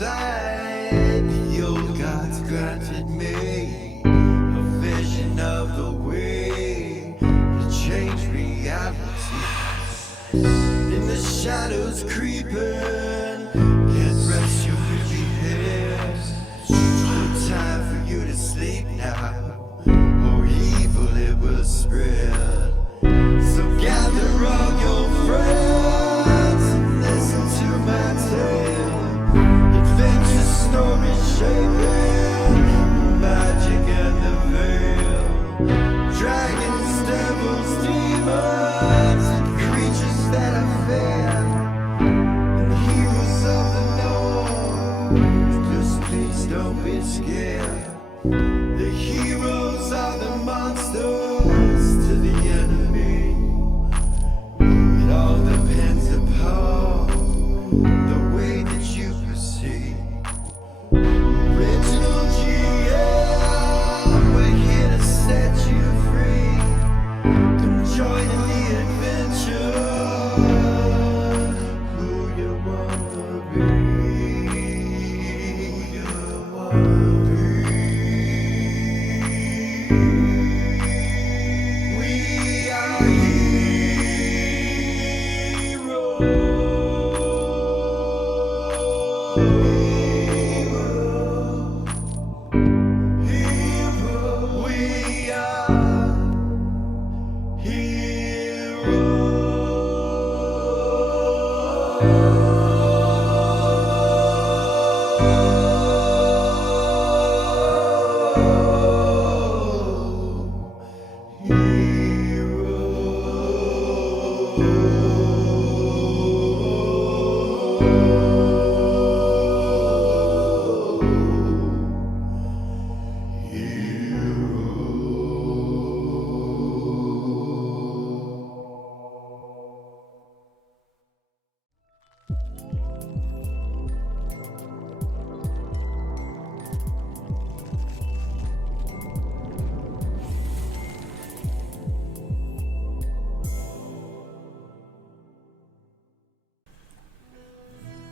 inside, the old gods granted me a vision of the way to change reality. In the shadows creeping, can't rest your weary head. No time for you to sleep now, or evil it will spread. So gather all your friends and listen to my tale. Adventure story shaping the magic and the veil. Dragons, devils, demons, and creatures that are fair, and heroes of the north. Just please don't be scared. The heroes are the monsters to the enemy. It all depends upon the way that you proceed. Original GM, we're here to set you free. Come join in the adventure. Who you wanna be? Who you wanna be? We are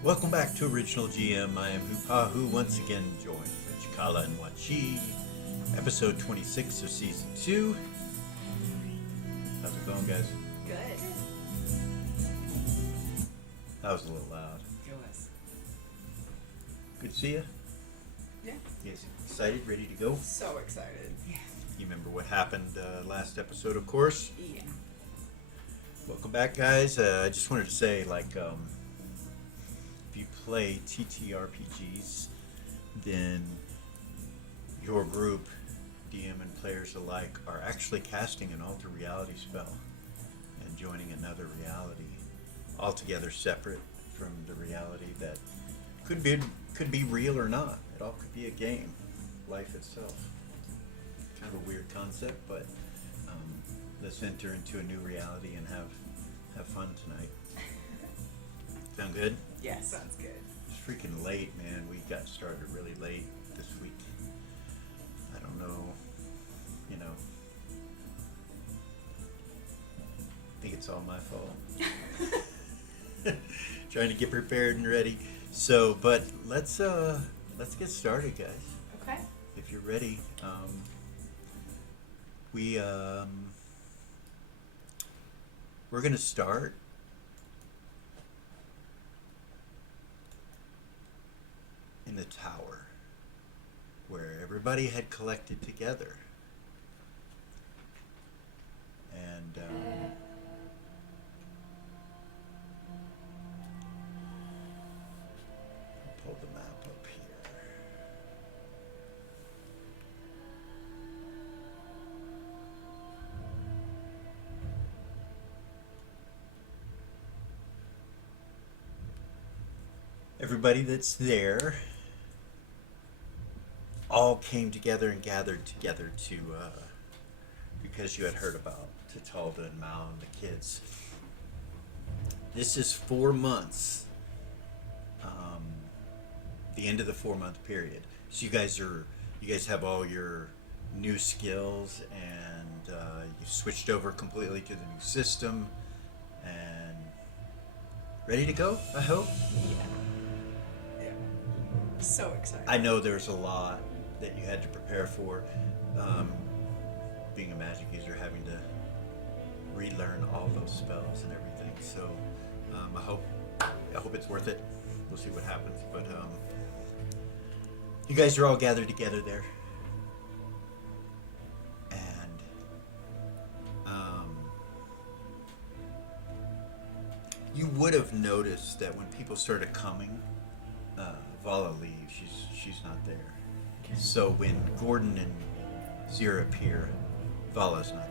Welcome back to Original GM. I am Hupahu, once again joined by Cikala and Warchild. Episode 26 of Season 2. How's it going, guys? Good. That was a little loud. It was. Good to see you. Yeah. You guys excited, ready to go? So excited. Yeah. You remember what happened last episode, of course? Yeah. Welcome back, guys. I just wanted to say, if you play TTRPGs, then your group, DM and players alike, are actually casting an alter reality spell and joining another reality, altogether separate from the reality that could be real or not. It all could be a game, life itself. Kind of a weird concept, but let's enter into a new reality and have fun tonight. Sound good? Yeah, sounds good. It's freaking late, man. We got started really late this week. I don't know, I think it's all my fault. Trying to get prepared and ready. So, but let's get started, guys. Okay. If you're ready. We're gonna start in the tower where everybody had collected together, and I'll pull the map up here. Everybody that's there all came together and gathered together to, because you had heard about Tatalda and Mao and the kids. This is 4 months, the end of the 4-month period. So you guys have all your new skills, and you switched over completely to the new system, and ready to go, I hope. Yeah. So excited. I know there's a lot that you had to prepare for. Being a magic user, having to relearn all those spells and everything. So I hope it's worth it. We'll see what happens. But you guys are all gathered together there, and you would have noticed that when people started coming, Vala leaves. She's not there. So when Gordon and Zira appear, Vala's not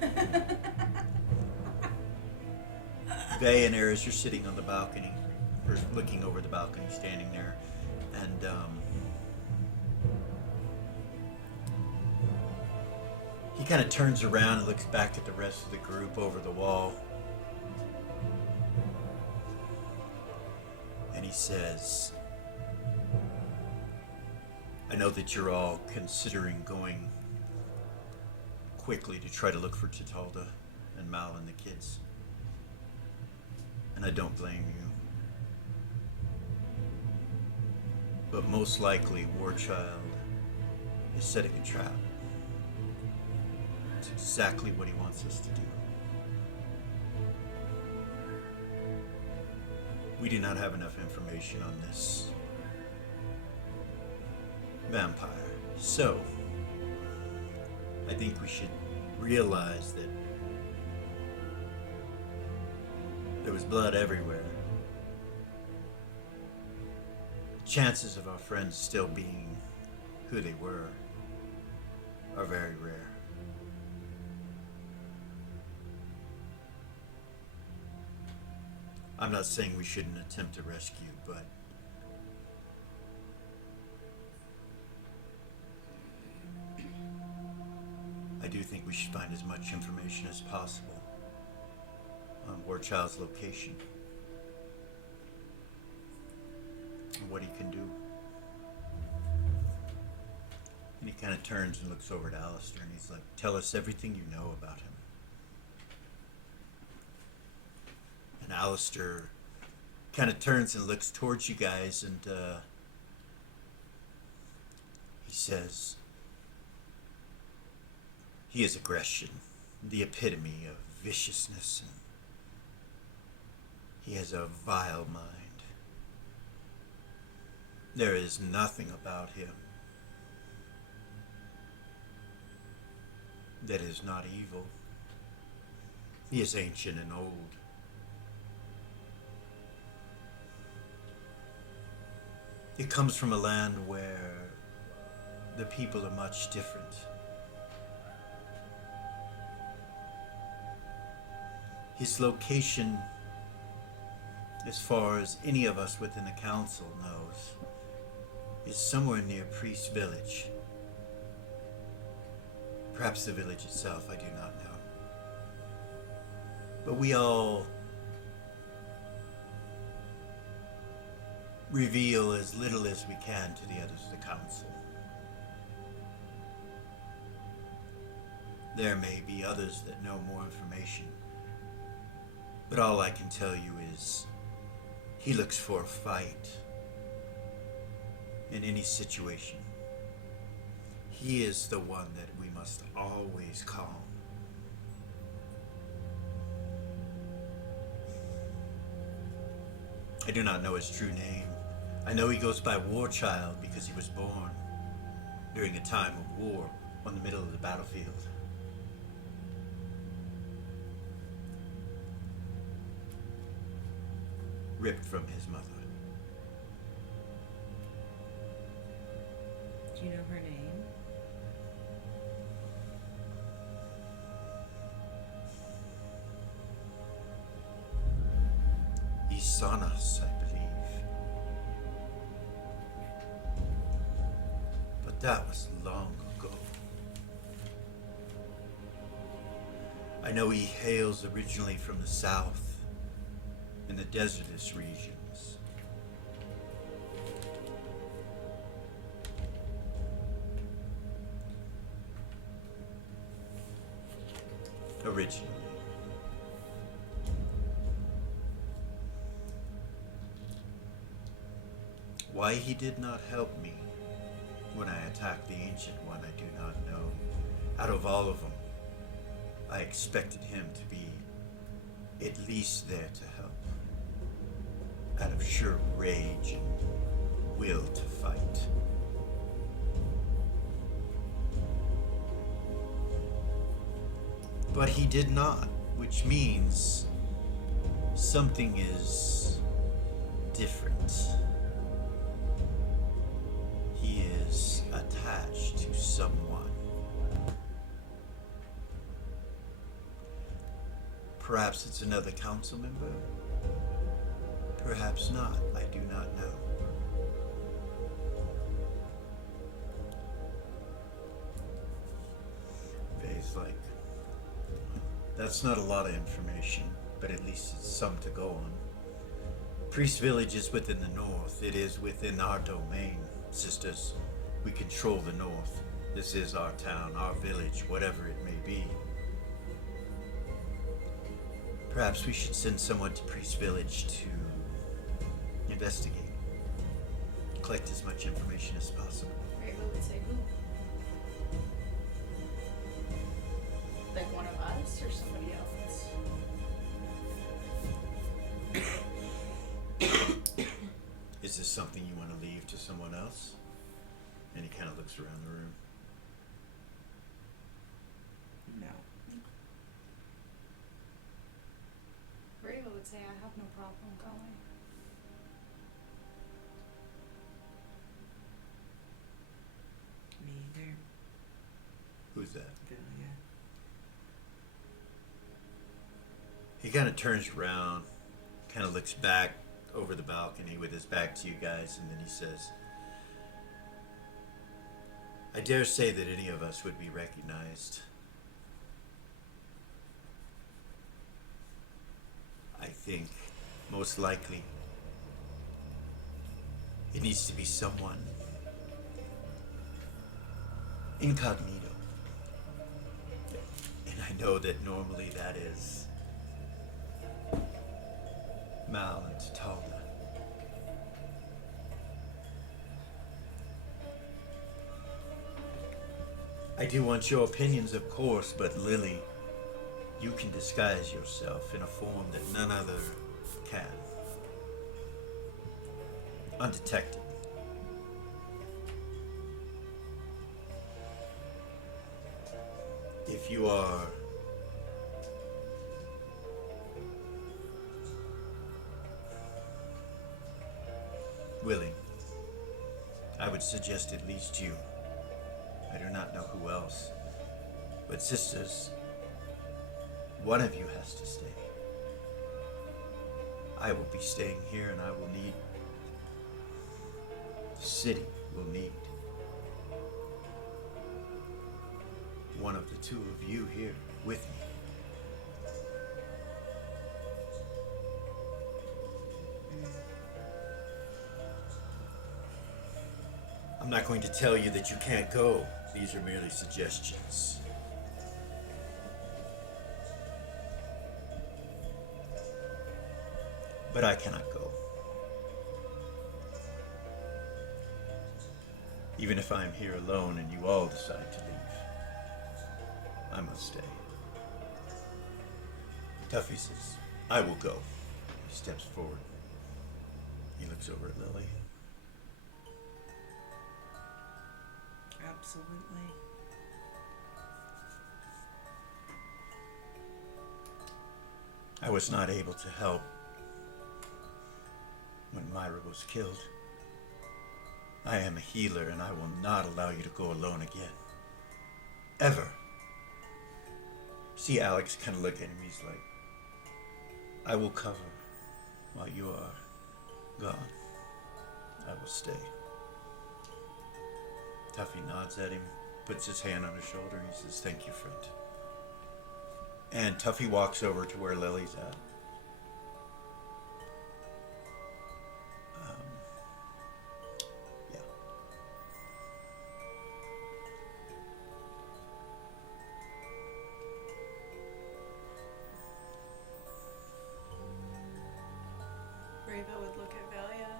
there. Vay and Eris, you're sitting on the balcony, or looking over the balcony, standing there, and he kind of turns around and looks back at the rest of the group over the wall, and he says, I know that you're all considering going quickly to try to look for Titalda and Mal and the kids. And I don't blame you. But most likely Warchild is setting a trap. It's exactly what he wants us to do. We do not have enough information on this vampire. So, I think we should realize that there was blood everywhere. The chances of our friends still being who they were are very rare. I'm not saying we shouldn't attempt to rescue, but I do think we should find as much information as possible on Warchild's location and what he can do. And he kind of turns and looks over to Alistair and he's like, tell us everything you know about him. And Alistair kind of turns and looks towards you guys and he says, he is aggression, the epitome of viciousness, and he has a vile mind. There is nothing about him that is not evil. He is ancient and old. It comes from a land where the people are much different. His location, as far as any of us within the council knows, is somewhere near Priest Village. Perhaps the village itself, I do not know. But we all reveal as little as we can to the others of the council. There may be others that know more information, but all I can tell you is he looks for a fight in any situation. He is the one that we must always calm. I do not know his true name. I know he goes by Warchild because he was born during a time of war on the middle of the battlefield. Ripped from his mother. Do you know her name? Isanas, I believe. But that was long ago. I know he hails originally from the south, in the desertous regions. Originally. Why he did not help me when I attacked the Ancient One, I do not know. Out of all of them, I expected him to be at least there to help. Out of sheer rage and will to fight. But he did not, which means something is different. He is attached to someone. Perhaps it's another council member. Perhaps not. I do not know. Vay's like, that's not a lot of information, but at least it's some to go on. Priest Village is within the north. It is within our domain, sisters. We control the north. This is our town, our village, whatever it may be. Perhaps we should send someone to Priest Village to investigate. Collect as much information as possible. Rainbow would say who? Like one of us or somebody else? Is this something you want to leave to someone else? And he kind of looks around the room. No. Rainbow would say I have no problem going. Me either. Who's that? Delia. He kind of turns around, kind of looks back over the balcony with his back to you guys, and then he says, I dare say that any of us would be recognized. I think, most likely, it needs to be someone incognito. And I know that normally that is Mal and Tatalda. I do want your opinions, of course, but Lily, you can disguise yourself in a form that none other can. Undetected. If you are willing, I would suggest at least you. I do not know who else. But sisters, one of you has to stay. I will be staying here and I will need, the city will need one of the two of you here with me. I'm not going to tell you that you can't go. These are merely suggestions. But I cannot go. Even if I'm here alone and you all decide to leave, I must stay. Tuffy says, I will go. He steps forward. He looks over at Lily. Absolutely. I was not able to help when Myra was killed. I am a healer and I will not allow you to go alone again. Ever. See Alex kind of look at him, he's like, I will cover while you are gone. I will stay. Tuffy nods at him, puts his hand on his shoulder, and he says, thank you, friend. And Tuffy walks over to where Lily's at. Yeah. Reva would look at Valia.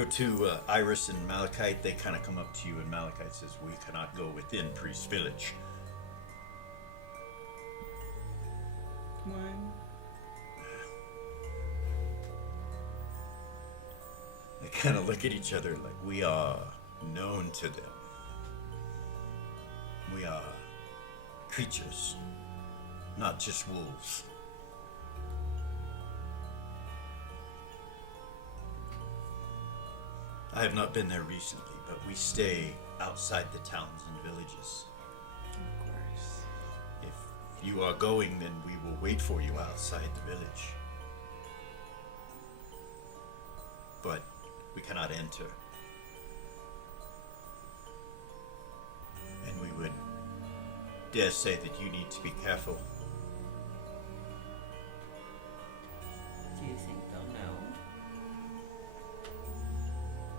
Your two, Iris and Malachite, they kind of come up to you, and Malachite says, "We cannot go within Priest Village." Come on. They kind of look at each other like, "We are known to them. We are creatures, not just wolves." I have not been there recently, but we stay outside the towns and villages. Of course. If you are going, then we will wait for you outside the village. But we cannot enter. And we would dare say that you need to be careful. Do you think they'll know?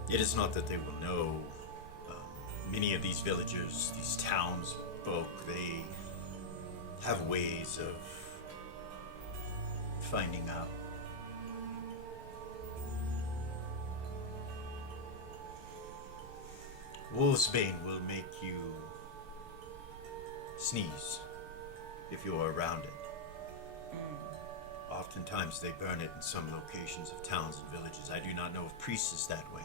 It is not that they will know. Many of these villagers, these townsfolk, they have ways of finding out. Wolfsbane will make you sneeze if you are around it. Oftentimes they burn it in some locations of towns and villages. I do not know if Priest is that way.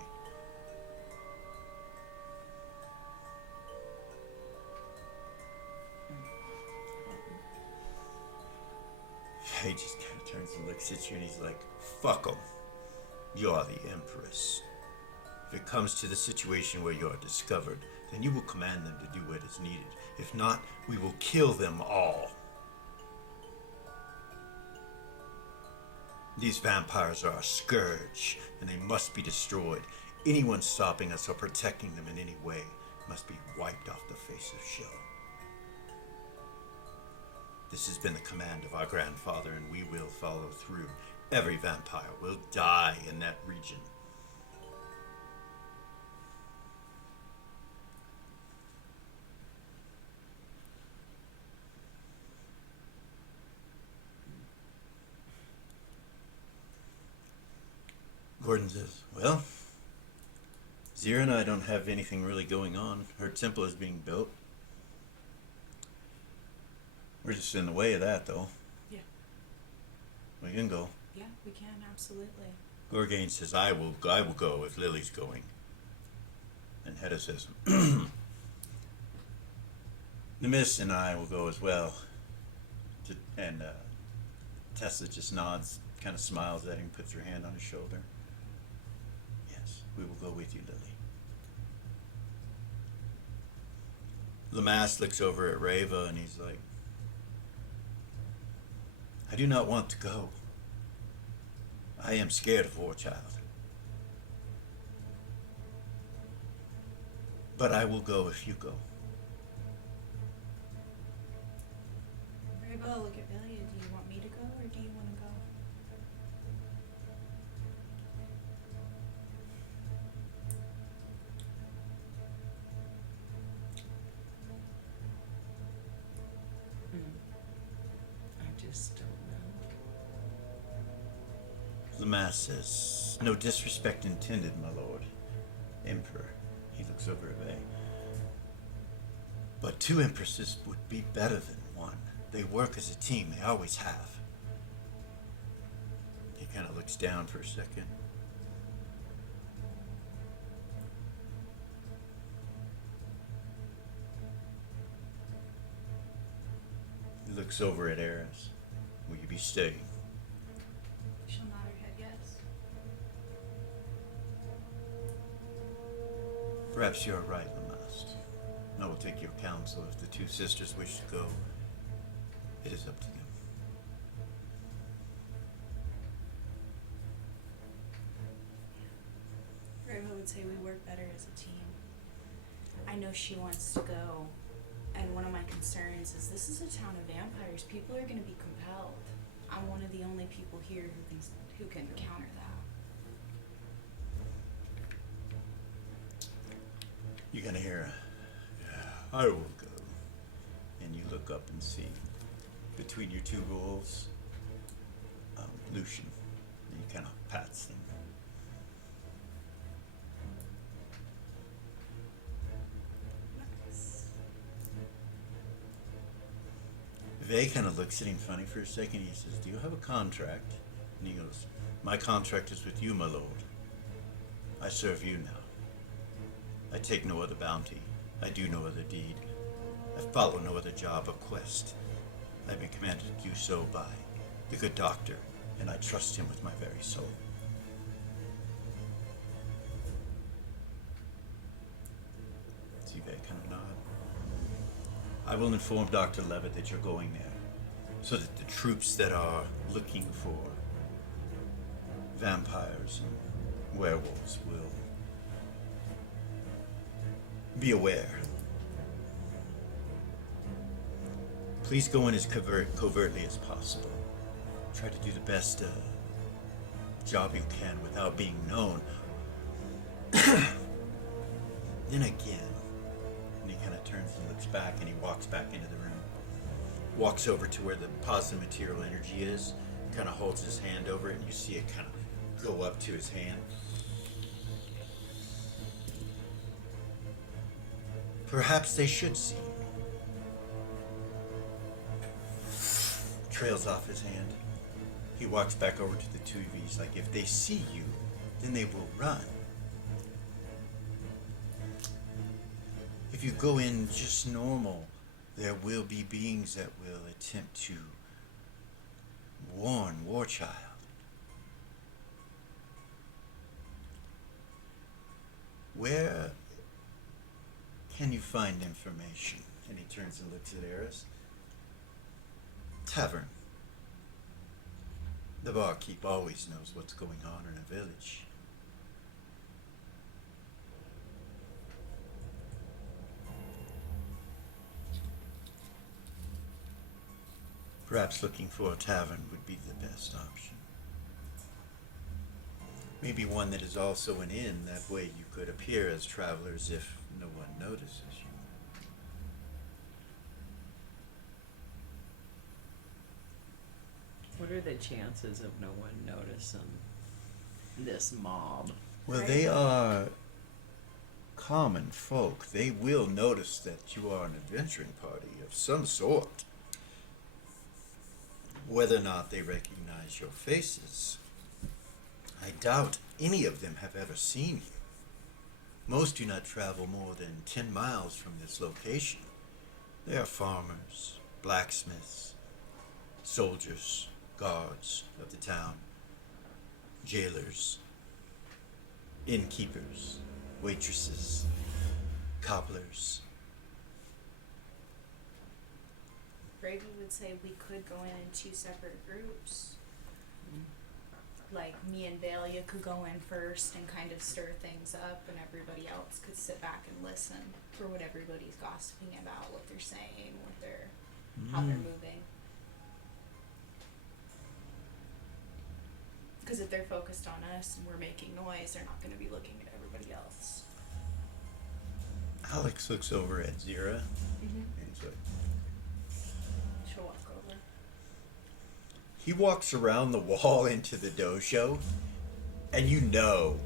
He just kind of turns and looks at you and he's like, "Fuck 'em. You're the Empress. If it comes to the situation where you are discovered, then you will command them to do what is needed. If not, we will kill them all. These vampires are a scourge, and they must be destroyed. Anyone stopping us or protecting them in any way must be wiped off the face of show. This has been the command of our grandfather, and we will follow through. Every vampire will die in that region." Gordon says, "Well, Zira and I don't have anything really going on. Her temple is being built. We're just in the way of that, though. Yeah. We can go." Yeah, we can, absolutely. Gorgain says, I will go if Lily's going." And Hedda says, "The Miss and I will go as well." And Tessa just nods, kind of smiles at him, puts her hand on his shoulder. "Yes, we will go with you, Lily." Lamass looks over at Reva and he's like, "I do not want to go. I am scared of Warchild. But I will go if you go." Reba, look at Billy. Do you want me to go or do you want to go? I just don't know. Lamass says, "No disrespect intended, my lord. Emperor." He looks over at Vay. "But two empresses would be better than one. They work as a team. They always have." He kind of looks down for a second. He looks over at Eris. "Will you be staying?" She'll nod her head yes. "Perhaps you're right, Lamass. I will take your counsel. If the two sisters wish to go, it is up to them." Reba would say we work better as a team. I know she wants to go, and one of my concerns is this is a town of vampires. People are going to be compelled. I'm one of the only people here who can counter that. You're gonna hear, "I will go." And you look up and see between your two wolves, Lucian. And he kind of pats them. Vay kind of looks at him funny for a second. He says, "Do you have a contract?" And he goes, "My contract is with you, my lord. I serve you now. I take no other bounty. I do no other deed. I follow no other job or quest. I've been commanded to do so by the good doctor, and I trust him with my very soul." See Vay kind of nod. "I will inform Dr. Levitt that you're going there, so that the troops that are looking for vampires and werewolves will be aware. Please go in as covertly as possible. Try to do the best job you can without being known. Then again," and he kind of turns and looks back, and he walks back into the room. Walks over to where the positive material energy is, kind of holds his hand over it, and you see it kind of go up to his hand. "Perhaps they should see you." Trails off his hand. He walks back over to the two of you. He's like, "If they see you, then they will run. If you go in just normal, there will be beings that will attempt to warn Warchild. Where can you find information?" And he turns and looks at Eris. "Tavern. The barkeep always knows what's going on in a village." Perhaps looking for a tavern would be the best option. Maybe one that is also an inn. That way you could appear as travelers if no one notices you. What are the chances of no one noticing this mob? Well, Right. they are common folk. They will notice that you are an adventuring party of some sort. Whether or not they recognize your faces, I doubt any of them have ever seen you. Most do not travel more than 10 miles from this location. They are farmers, blacksmiths, soldiers, guards of the town, jailers, innkeepers, waitresses, cobblers. Brady would say we could go in two separate groups. Like me and Valia could go in first and kind of stir things up, and everybody else could sit back and listen for what everybody's gossiping about, what they're saying, what they're how they're moving. Because if they're focused on us and we're making noise, they're not going to be looking at everybody else. Alex looks over at Zira and he's like, She'll walk over. he walks around the wall into the dojo, and you know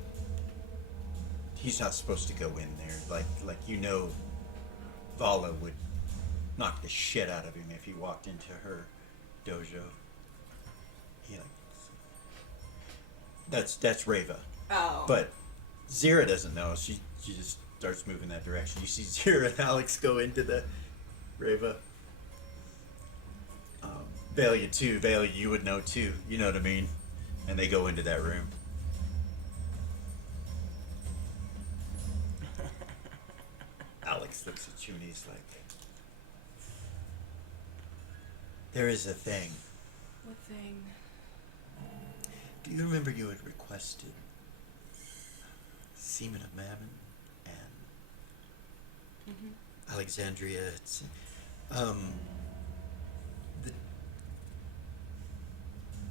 he's not supposed to go in there. Like you know, Vala would knock the shit out of him if he walked into her dojo. He that's Reva, Oh. but Zira doesn't know. She just starts moving that direction. You see Zira and Alex go into the Reva. Valia too. Valia, you would know too. You know what I mean? And they go into that room. Alex looks at you and he's like, "There is a thing. What thing? Do you remember you had requested Seaman of Mammon and Alexandria? It's,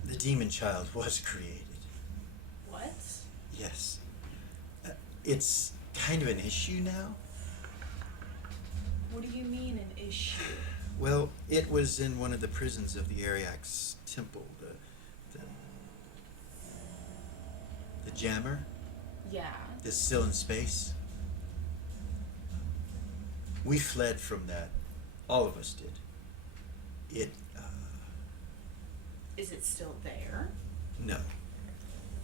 the demon child was created. What? Yes. It's kind of an issue now. What do you mean an issue? Well, it was in one of the prisons of the Ariak's temple, the jammer Yeah. that's still in space. We fled from that. All of us did. It, Is it still there? no.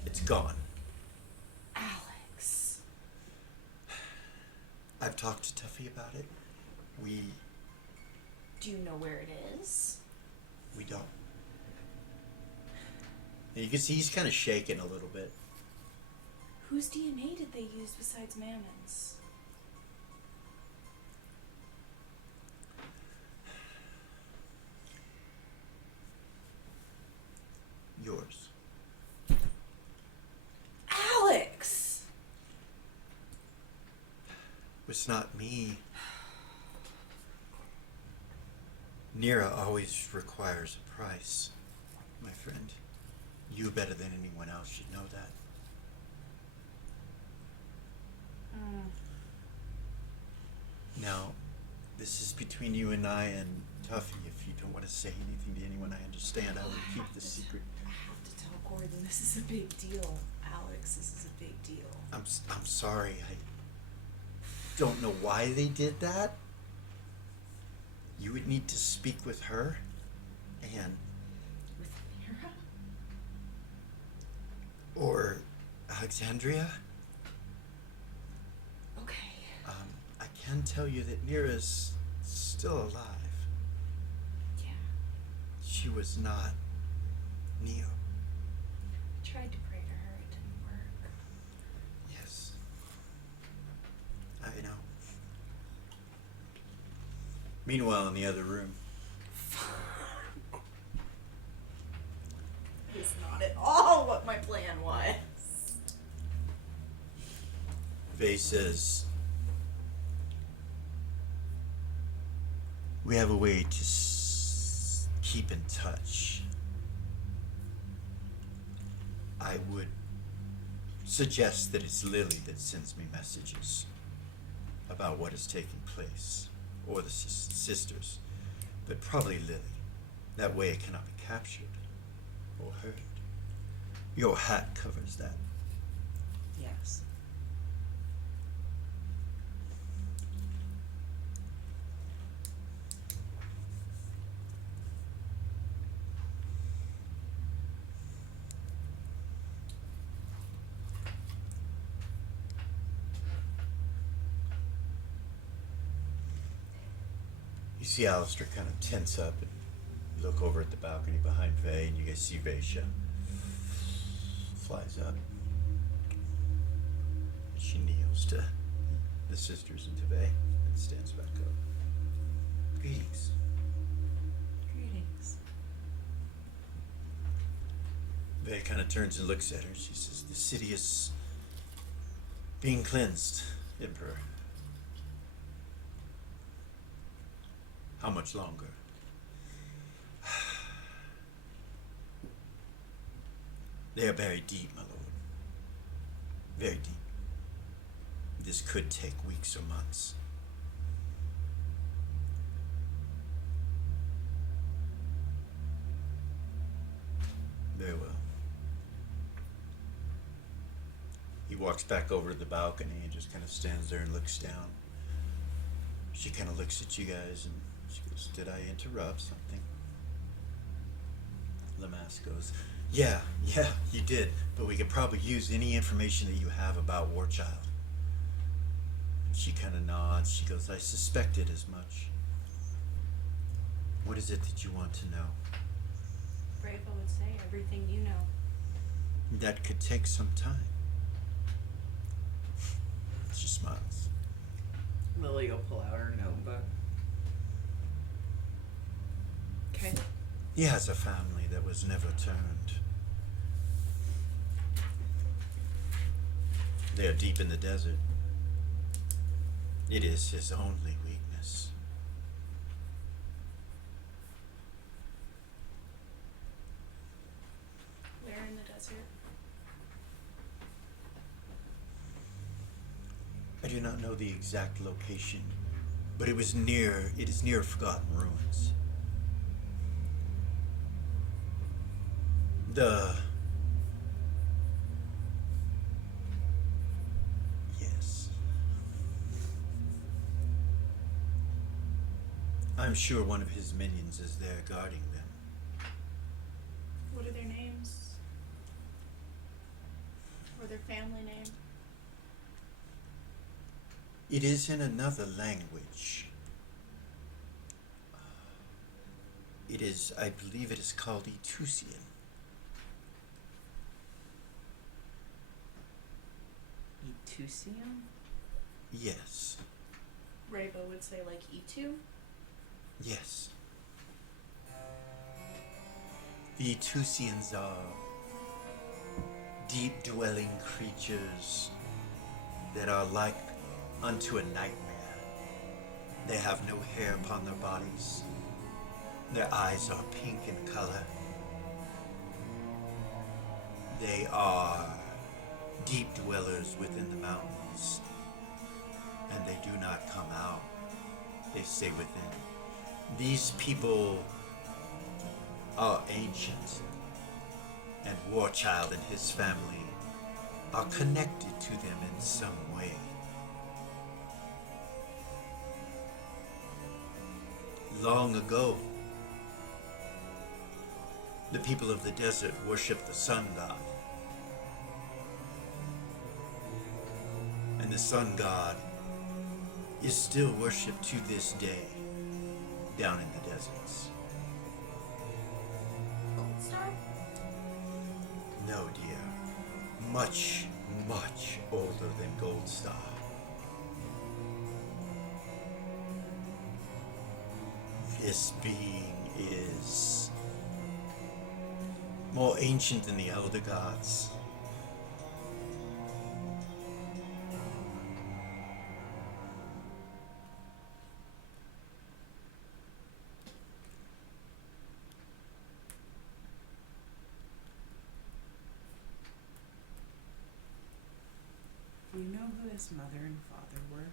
It's gone. Alex. I've talked to Tuffy about it. Do you know where it is? We don't. And you can see he's kind of shaking a little bit. Whose DNA did they use besides Mammon's? Yours. Alex! It's not me. Nira always requires a price, my friend. You better than anyone else should know that. Now, this is between you and I and Tuffy. If you don't want to say anything to anyone, I understand. I will keep the secret. I have to tell Gordon, this is a big deal. Alex, this is a big deal. I'm sorry. I don't know why they did that. You would need to speak with her and With Mira? or Alexandria. Okay. I can tell you that Nira's still alive. Yeah. She was not Neo. I tried to pray to her, it didn't work. Yes. I know. Meanwhile, in the other room, It's not at all what my plan was. Vay says, we have a way to keep in touch. I would suggest that it's Lily that sends me messages about what is taking place, or the sisters, but probably Lily. That way it cannot be captured or heard. Your hat covers that. Yes. You see Alistair kind of tense up and look over at the balcony behind Vay, and you guys see Vaysha flies up. She kneels to the sisters and to Vay and stands back up. Greetings. Greetings. Vay kind of turns and looks at her. She says, the city is being cleansed, Emperor. How much longer? They are very deep, my lord. Very deep. This could take weeks or months. Very well. He walks back over to the balcony and just kind of stands there and looks down. She kind of looks at you guys and she goes, did I interrupt something? Lamass goes, yeah, you did, but we could probably use any information that you have about Warchild. She kind of nods. She goes, I suspected as much. What is it that you want to know? Bravo would say everything you know. That could take some time. She smiles. Lily will pull out her notebook. Okay. He has a family that was never turned. They are deep in the desert. It is his only weakness. Where in the desert? I do not know the exact location, but it is near Forgotten Ruins. Yes. I'm sure one of his minions is there guarding them. What are their names? Or their family name? It is in another language. It is, I believe it is called Etusian. Etusium? Yes. Raybo would say like E2. Yes. The Etusians are deep-dwelling creatures that are like unto a nightmare. They have no hair upon their bodies. Their eyes are pink in color. They are deep dwellers within the mountains, and they do not come out. They stay within. These people are ancient, and Warchild and his family are connected to them in some way. Long ago, the people of the desert worshiped the sun god. And the sun god is still worshipped to this day down in the deserts. Gold Star? No, dear. Much, much older than Gold Star. This being is more ancient than the elder gods. Do you know who his mother and father were?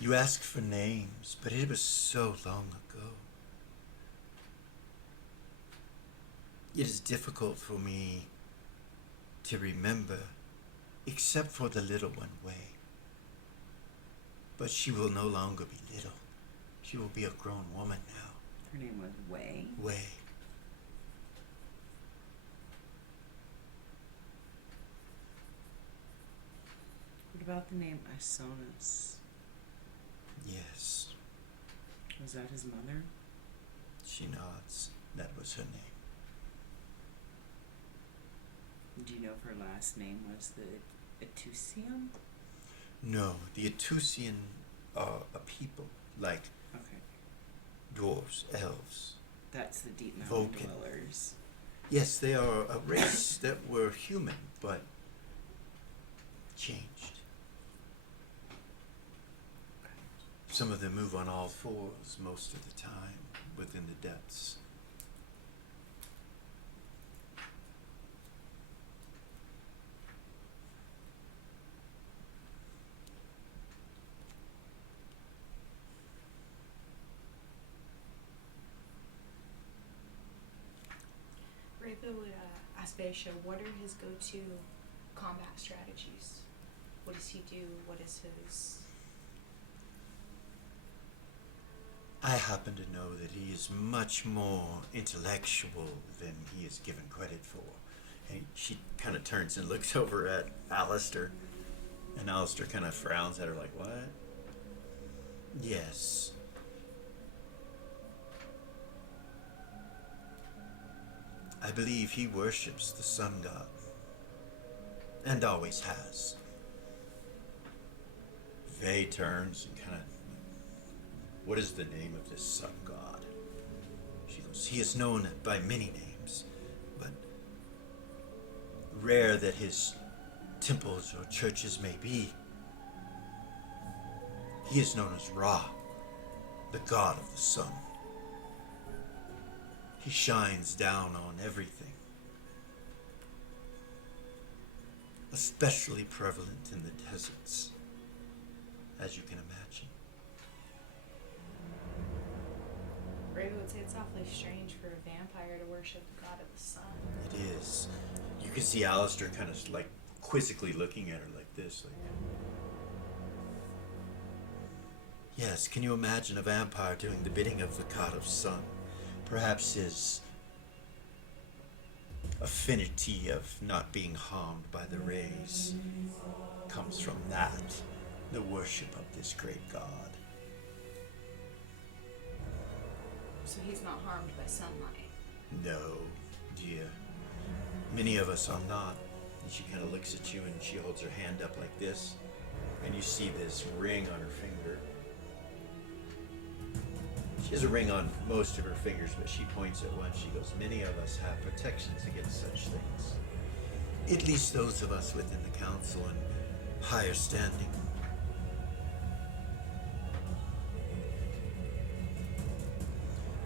You ask for names, but it was so long ago. It is difficult for me to remember, except for the little one, Way. But she will no longer be little. She will be a grown woman now. Her name was Way. Way. What about the name Isonas? Yes, Was that his mother? she nods. That was her name. Do you know if her last name was the Etusium? No, the Etusian are a people, like Okay, dwarves, elves. that's the deep mountain Vulcan. dwellers. Yes, they are a race that were human, but changed. Some of them move on all fours most of the time within the depths. Raybo would ask Beisha, what are his go-to combat strategies? What does he do? What is his... I happen to know that he is much more intellectual than he is given credit for. And she kind of turns and looks over at Alistair, and Alistair kind of frowns at her like, what? Yes. I believe he worships the sun god, and always has. Vay turns and kind of, what is the name of this sun god? She goes, he is known by many names, but rare that his temples or churches may be. He is known as Ra, the god of the sun. He shines down on everything, especially prevalent in the deserts, as you can imagine. Raybo would say it's awfully strange for a vampire to worship the god of the sun. It is. You can see Alistair kind of like quizzically looking at her like this, like, Yes, can you imagine a vampire doing the bidding of the god of sun? Perhaps his affinity of not being harmed by the rays comes from that, the worship of this great god. So he's not harmed by sunlight. No, dear. Many of us are not. And she kind of looks at you and she holds her hand up like this. And you see this ring on her finger. She has a ring on most of her fingers, but she points at one. She goes, many of us have protections against such things. At least those of us within the council and higher standing.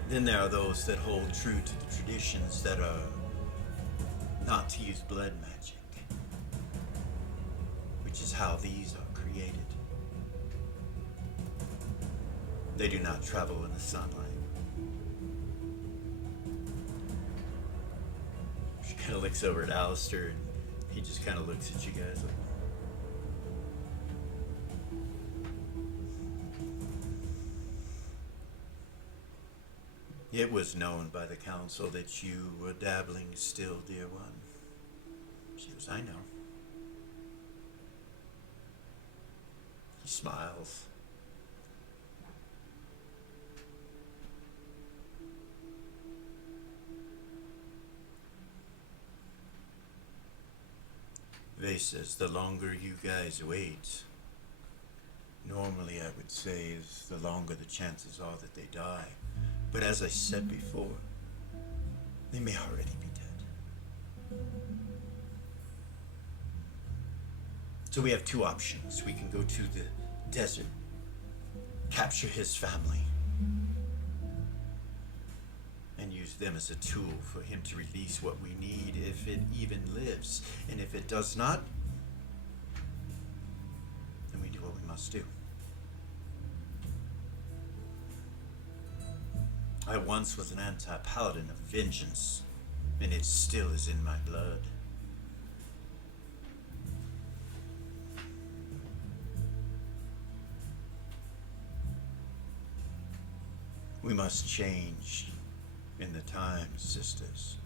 Then there are those that hold true to the traditions that are not to use blood magic, which is how these are created. They do not travel in the sunlight. She kind of looks over at Alistair and he just kind of looks at you guys like, it was known by the council that you were dabbling still, dear one. She goes, I know. He smiles. Vay says, the longer you guys wait, normally I would say is the longer the chances are that they die. But as I said before, they may already be dead. So we have two options. We can go to the desert, capture his family, and use them as a tool for him to release what we need, if it even lives. And if it does not, then we do what we must do. I once was an anti-paladin of vengeance, and it still is in my blood. We must change in the times, sisters.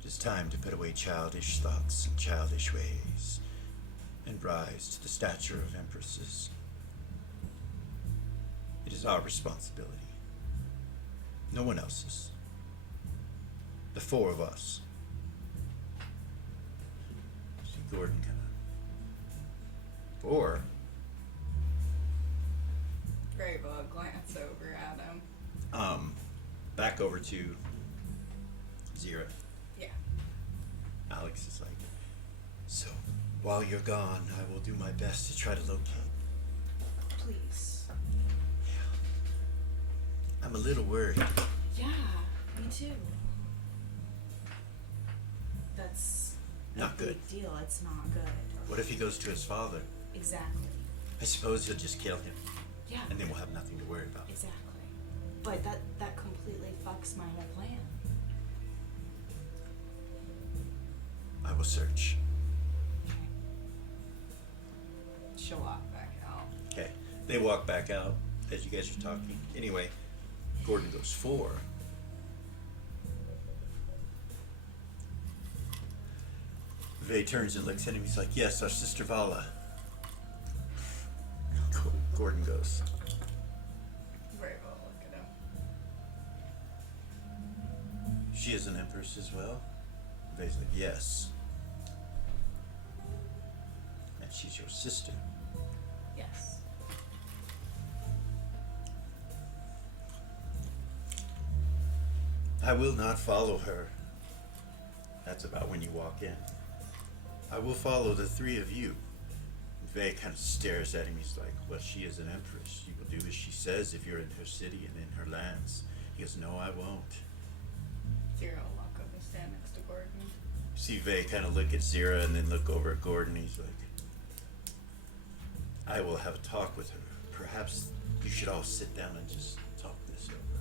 It is time to put away childish thoughts and childish ways, and rise to the stature of empresses. It is our responsibility. No one else's. The four of us. See Gordon kind of. Four? Grave will glance over at him. Back over to Zira. Yeah. Alex is like, so while you're gone, I will do my best to try to locate. Please. I'm a little worried. Yeah, me too. That's Not a good. big deal. It's not good. What if he goes to his father? Exactly. I suppose he'll just kill him, Yeah. and then we'll have nothing to worry about. Exactly. But that completely fucks my whole plan. I will search. Okay. She'll walk back out. Okay. They walk back out as you guys are talking. Anyway, Gordon goes 4. Vay turns and looks at him. He's like, yes, our sister Vala. Gordon goes, Grave will look at him. she is an empress as well? Vay's like, yes. And she's your sister. Yes. I will not follow her. That's about when you walk in. I will follow the 3 of you. Vay kind of stares at him. He's like, well, she is an empress. You will do as she says if you're in her city and in her lands. He goes, no, I won't. Zero will walk up and stand next to Gordon. See Vay kind of look at Zira and then look over at Gordon. He's like, I will have a talk with her. Perhaps you should all sit down and just talk this over.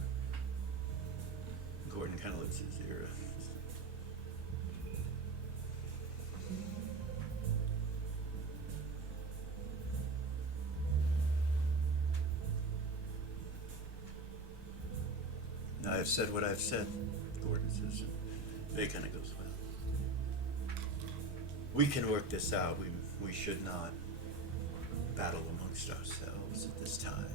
Gordon kind of looks at Zira. I have said what I've said, Gordon says. They kind of goes, well, we can work this out. We should not battle amongst ourselves at this time.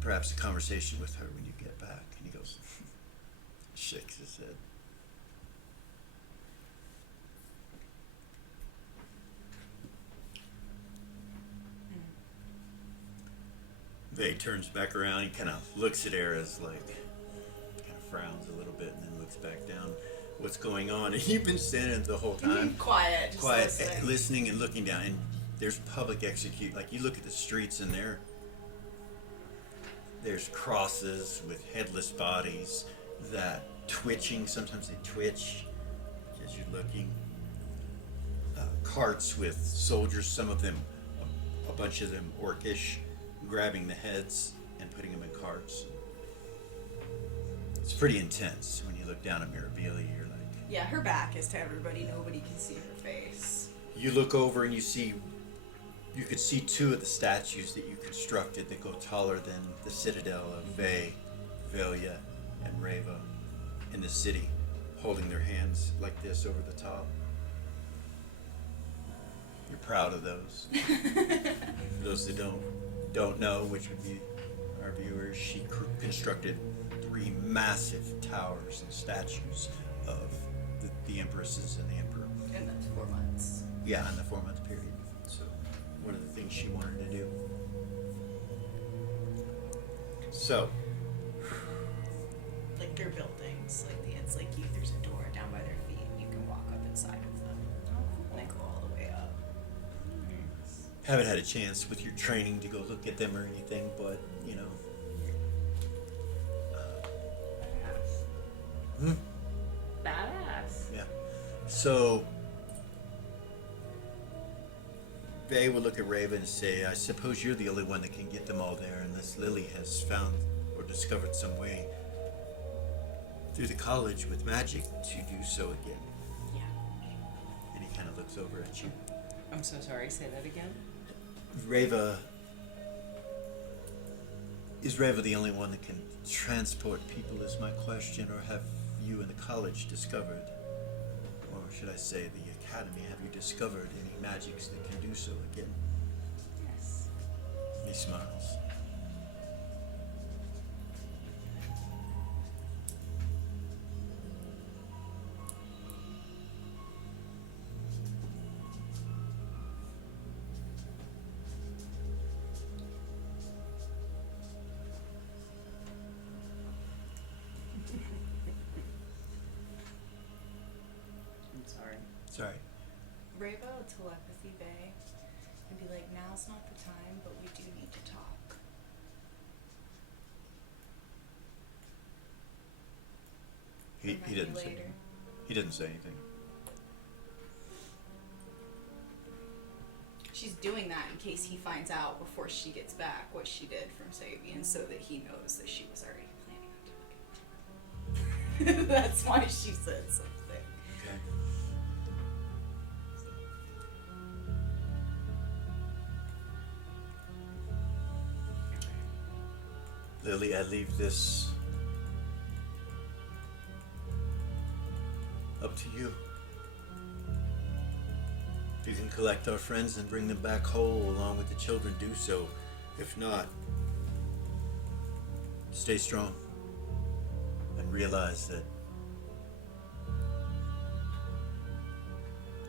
Perhaps a conversation with her when you get back. And he goes, shakes his head. Vay turns back around. He kind of looks at Eras, like, kind of frowns a little bit, and then looks back down. What's going on? And you've been standing the whole time, Quiet, just quiet, listening. listening and looking down. And there's public execute. Like, you look at the streets, and there's crosses with headless bodies that twitching. Sometimes they twitch as you're looking. Carts with soldiers. Some of them, a bunch of them orcish, grabbing the heads and putting them in carts. It's pretty intense when you look down at Mirabile. You're like, Yeah, her back is to everybody. Nobody can see her face. you look over and you could see two of the statues that you constructed that go taller than the citadel of Vay, Velia, and Reva in the city, holding their hands like this over the top. You're proud of those. For those that don't know, which would be our viewers, she constructed 3 massive towers and statues of the empresses and the emperor. In those 4 months. Yeah, in the 4-month period. So, one of the things she wanted to do. So, Like they're buildings. It's like there's a door down by their feet and you can walk up inside of them. And they go all the way up. haven't had a chance with your training to go look at them or anything, but, you know. Badass. Yeah. So, Vay will look at Raven and say, I suppose you're the only one that can get them all there unless Lily has found or discovered some way through the college with magic to do so again. Yeah. And he kind of looks over at you. I'm so sorry, say that again. Is Reva the only one that can transport people is my question, or have you and the college discovered, or should I say the academy, have you discovered any magics that can do so again? Yes. He smiles. I'm sorry. Sorry. Reva will telepathy Bay and be like, now's not the time, but we do need to talk. He Might be didn't say later. anything. He didn't say anything. She's doing that in case he finds out before she gets back what she did from Sabian so that he knows that she was already planning on talking to him. That's why she said something. Okay. Lily, I leave this up to you. If you can collect our friends and bring them back whole along with the children, do so. If not, stay strong and realize that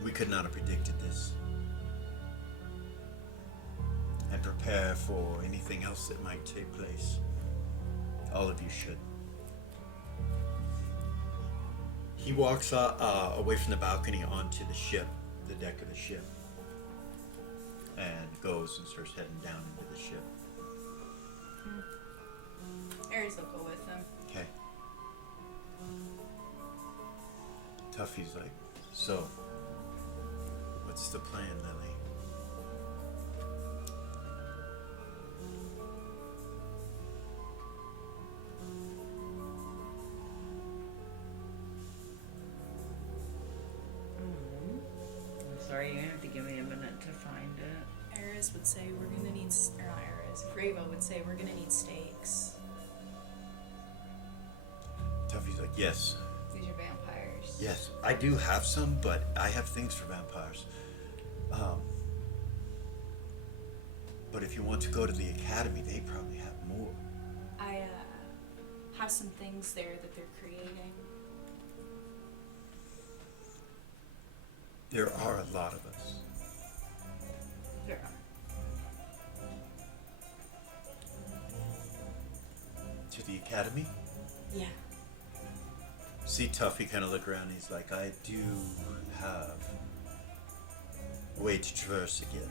we could not have predicted this. And prepare for anything else that might take place. All of you should. He walks away from the balcony onto the ship, the deck of the ship, and goes and starts heading down into the ship. Aries will go with him. Okay. Tuffy's like, so, what's the plan, Lily? I'm sorry, you have to give me a minute to find it. Eris would say we're gonna need, or not Eris, Grava would say we're gonna need steaks. Tuffy's like, yes, These are vampires. yes, I do have some, but I have things for vampires. But if you want to go to the academy, they probably have more. I have some things there that they're creating. There are a lot of us. There are. To the academy? Yeah. See Tuffy kind of look around and he's like, I do have a way to traverse again.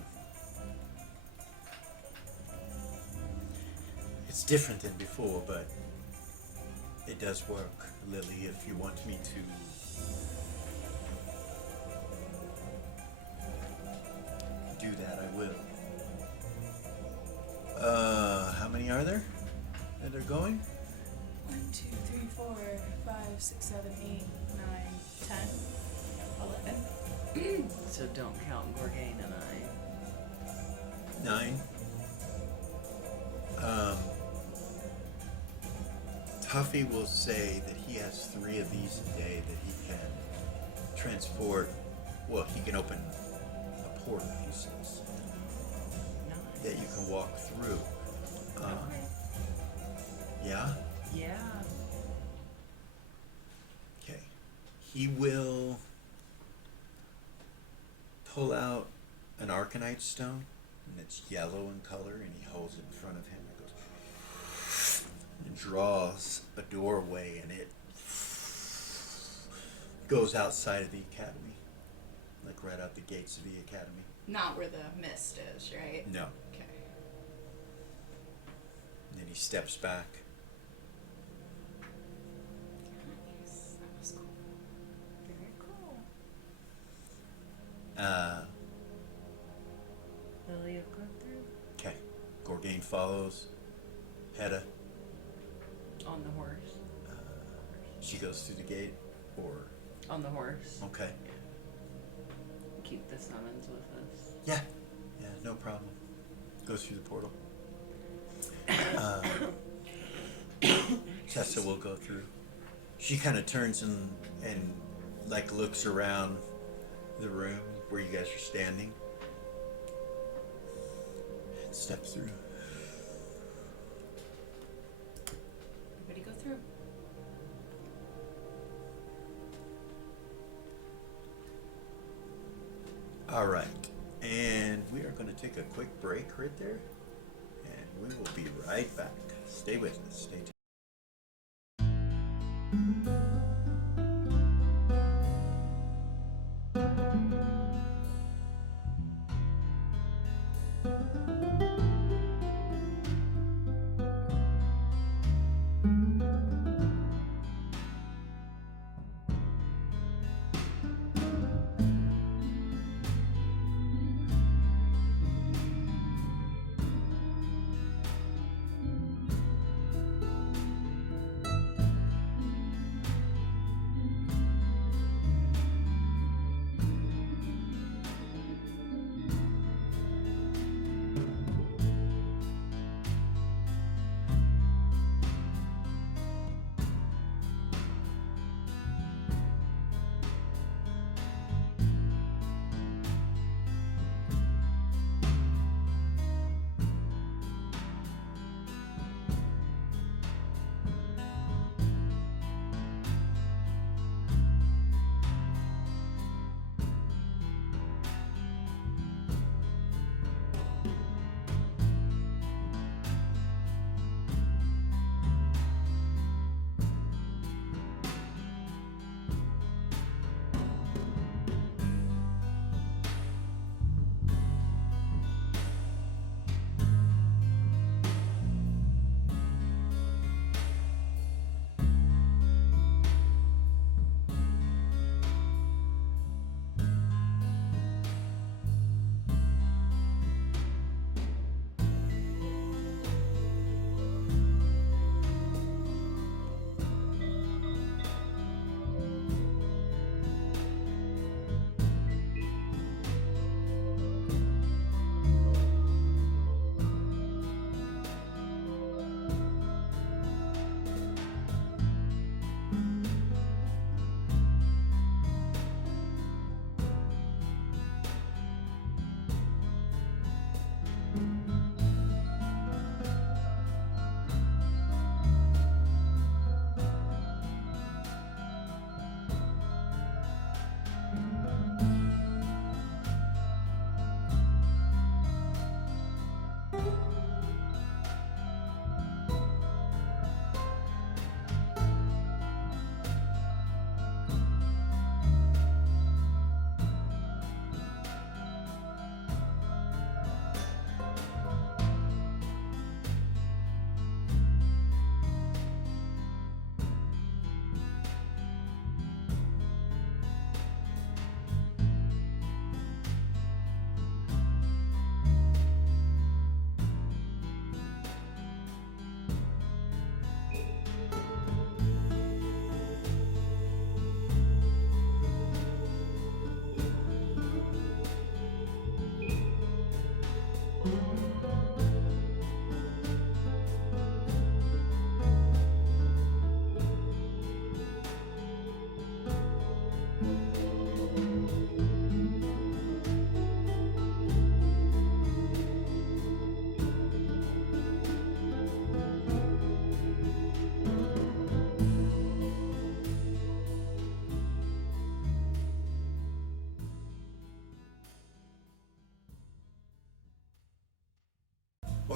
It's different than before, but it does work, Lily, if you want me to. Do that, I will. How many are there that are going? 1, 2, 3, 4, 5, 6, 7, 8, 9, 10, 11. So don't count Gorgain and I. 9. Tuffy will say that he has 3 of these a day that he can transport. Well, he can open a portal, he says, that you can walk through. Yeah? Yeah. Okay. He will pull out an Arcanite stone, and it's yellow in color, and he holds it in front of him and goes and draws a doorway, and it goes outside of the academy, like right out the gates of the academy. Not where the mist is, right? No. Okay. And then he steps back. Nice. That was cool. Very cool. Lily will go through. Okay. Gorgain follows. Hedda. On the horse. She goes through the gate, or On the horse. okay. Keep the summons with us. Yeah. Yeah, no problem. Goes through the portal. Tessa will go through. She kind of turns and like looks around the room where you guys are standing. And steps through. Everybody go through. All right. And we are going to take a quick break right there. And we will be right back. Stay with us. Stay tuned.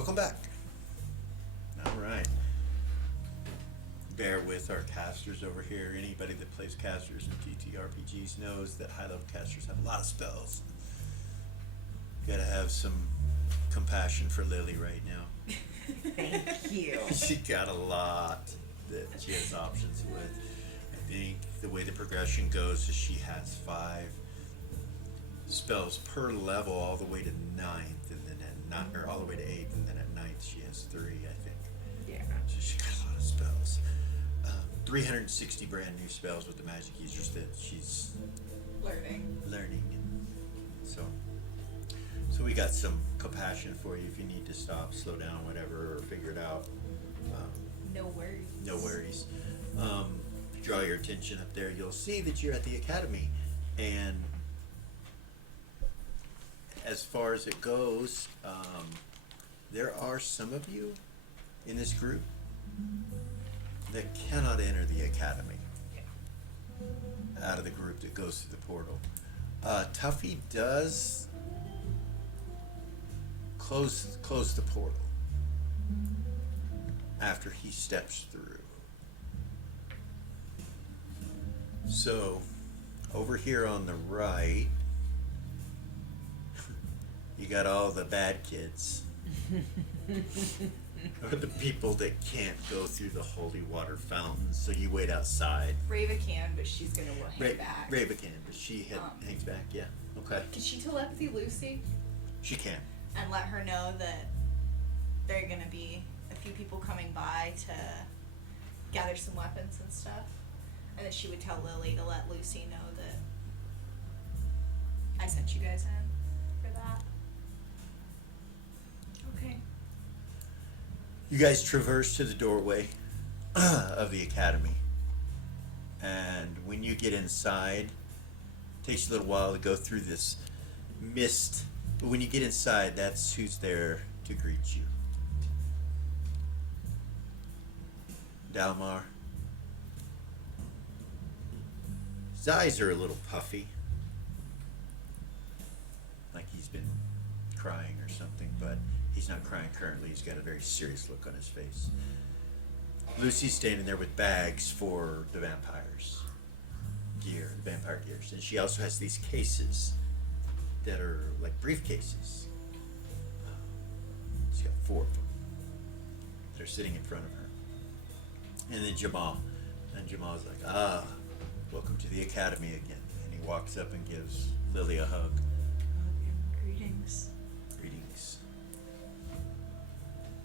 Welcome back. All right. Bear with our casters over here. Anybody that plays casters in TTRPGs knows that high-level casters have a lot of spells. Gotta have some compassion for Lily right now. Thank you. She got a lot that she has options with. I think the way the progression goes is she has 5 spells per level all the way to 9th, and then or all the way to 8th, and then at 9th she has 3, I think. Yeah. So she got a lot of spells. 360 brand new spells with the magic users that she's Learning. learning. And so we got some compassion for you if you need to stop, slow down, whatever, or figure it out. No worries. No worries. Draw your attention up there. You'll see that you're at the academy, and as far as it goes, there are some of you in this group that cannot enter the academy out of the group that goes through the portal. Tuffy does close the portal after he steps through. So over here on the right, you got all the bad kids. Or the people that can't go through the holy water fountains, so you wait outside. Rava can, but she's gonna hang back. Rava can, but she hangs back, yeah. Okay. Can she telepathy Lucy She can. and let her know that there are gonna be a few people coming by to gather some weapons and stuff? And that she would tell Lily to let Lucy know that I sent you guys in for that. Okay. You guys traverse to the doorway of the academy. And when you get inside, it takes a little while to go through this mist. But when you get inside, that's who's there to greet you. Dalmar. His eyes are a little puffy. Like he's been crying or something, but he's not crying currently. He's got a very serious look on his face. Lucy's standing there with bags for the vampires' gear, the vampire gears. And she also has these cases that are like briefcases. She's got 4 of them. They're sitting in front of her. And then Jamal. And Jamal's like, welcome to the academy again. And he walks up and gives Lily a hug. Greetings. Greetings.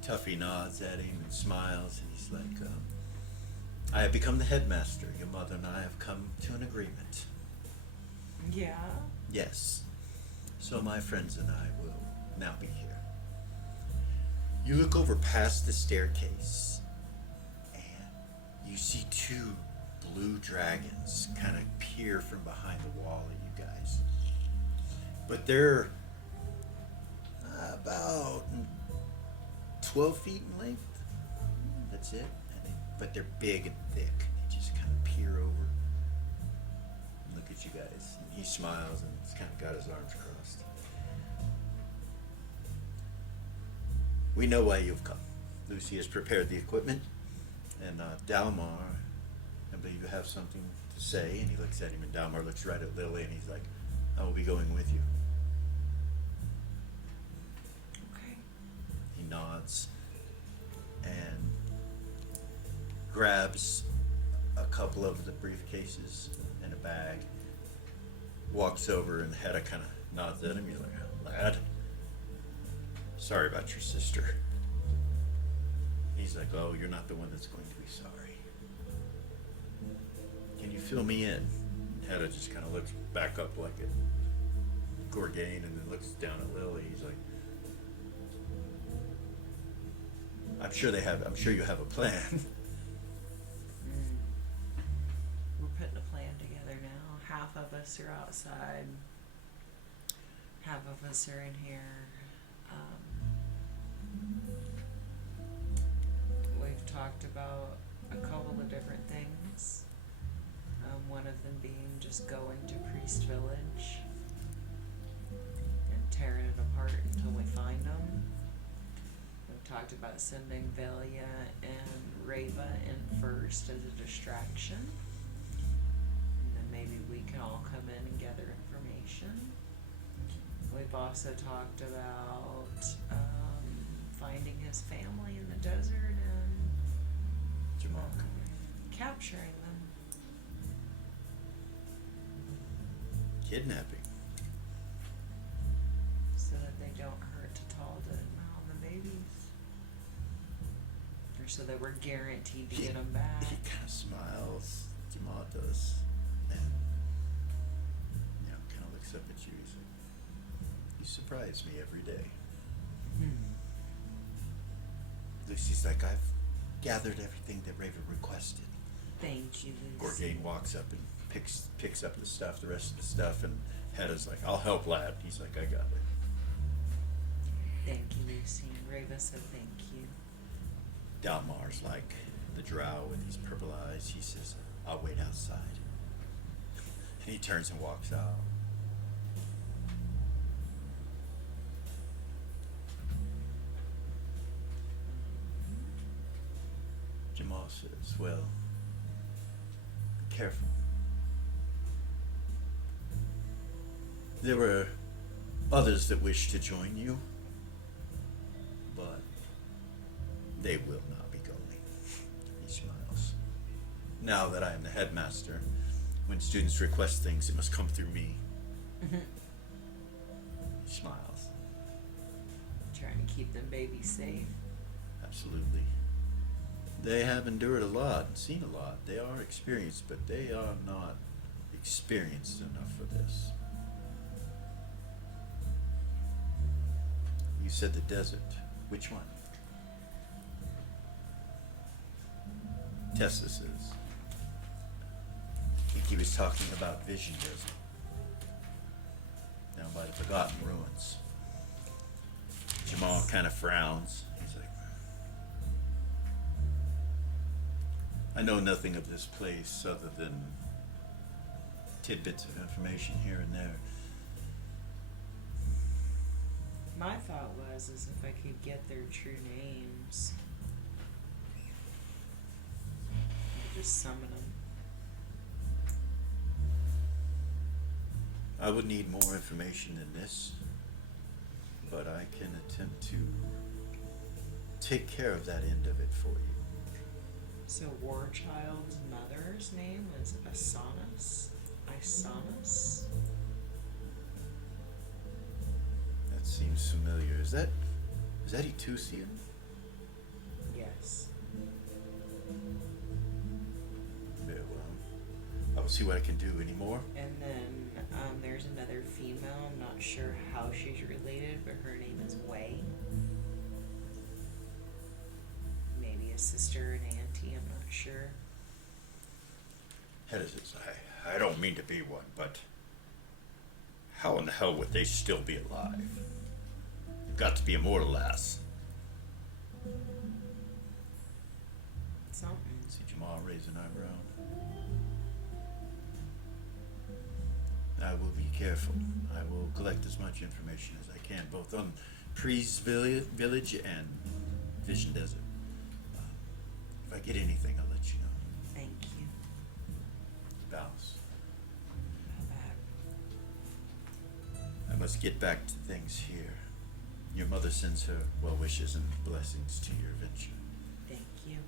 Tuffy nods at him and smiles, and he's like, I have become the headmaster. Your mother and I have come to an agreement. Yeah. Yes. So my friends and I will now be here. You look over past the staircase, and you see 2 blue dragons kind of peer from behind the wall at you guys. But they're about 12 feet in length. That's it. But they're big and thick. They just kind of peer over and look at you guys. And he smiles and he's kind of got his arms crossed. We know why you've come. Lucy has prepared the equipment. And Dalmar, I believe you have something to say. And he looks at him, and Dalmar looks right at Lily, and he's like, I will be going with you. Okay. He nods and grabs a couple of the briefcases and a bag, walks over, and Hedda kind of nods at him. He's like, lad, sorry about your sister. He's like, oh, you're not the one that's going to be sorry. Can you fill me in? Hedda just kind of looks back up like at Gorgain and then looks down at Lily. He's like, I'm sure you have a plan. We're putting a plan together now. Half of us are outside. Half of us are in here. We've talked about a couple of different things. One of them being just going to Priest Village and tearing it apart until we find them. talked about sending Velia and Rava in first as a distraction. And then maybe we can all come in and gather information. We've also talked about finding his family in the desert and Jamal. capturing them. Kidnapping. So that they don't hurt Tatalda and Mal, the babies. Or so that we're guaranteed to get them back. He kind of smiles. Jamal does. And, kind of looks up at you. He's like, you surprise me every day. Lucy's like, I've gathered everything that Raven requested. Thank you, Lucy. Gorgain walks up and picks up the stuff, the rest of the stuff, and Hedda's like, I'll help, lad. He's like, I got it. Thank you, Lucy. Rava said thank you. Dalmar's like the drow with his purple eyes. He says, I'll wait outside. And he turns and walks out. Jamal says, well, be careful. There were others that wished to join you, but they will not be going. He smiles. Now that I am the headmaster, when students request things, it must come through me. He smiles. Trying to keep them babies safe. Absolutely. They have endured a lot and seen a lot. They are experienced, but they are not experienced enough for this. You said the desert. Which one? Tessa says. I think he was talking about Vision Desert. Down by the Forgotten Ruins. Jamal kind of frowns. He's like, I know nothing of this place other than tidbits of information here and there. My thought was is if I could get their true names, I could just summon them. I would need more information than this, but I can attempt to take care of that end of it for you. So Warchild's mother's name was Asanas? Isanas? That seems familiar. Is that Etusian? Yes. Very well. I will see what I can do. Any more? And then there's another female. I'm not sure how she's related, but her name is Wei. Maybe a sister, an auntie, I'm not sure. Hedda says, I don't mean to be one, but how in the hell would they still be alive? They've got to be immortal, lass. Something. See Jamal raise an eyebrow. I will be careful. I will collect as much information as I can, both on Pre's village and Vision Desert. If I get anything, I'll let you know. Thank you. Bows. Bye-bye. I must get back to things here. Your mother sends her well wishes and blessings to your venture. Thank you.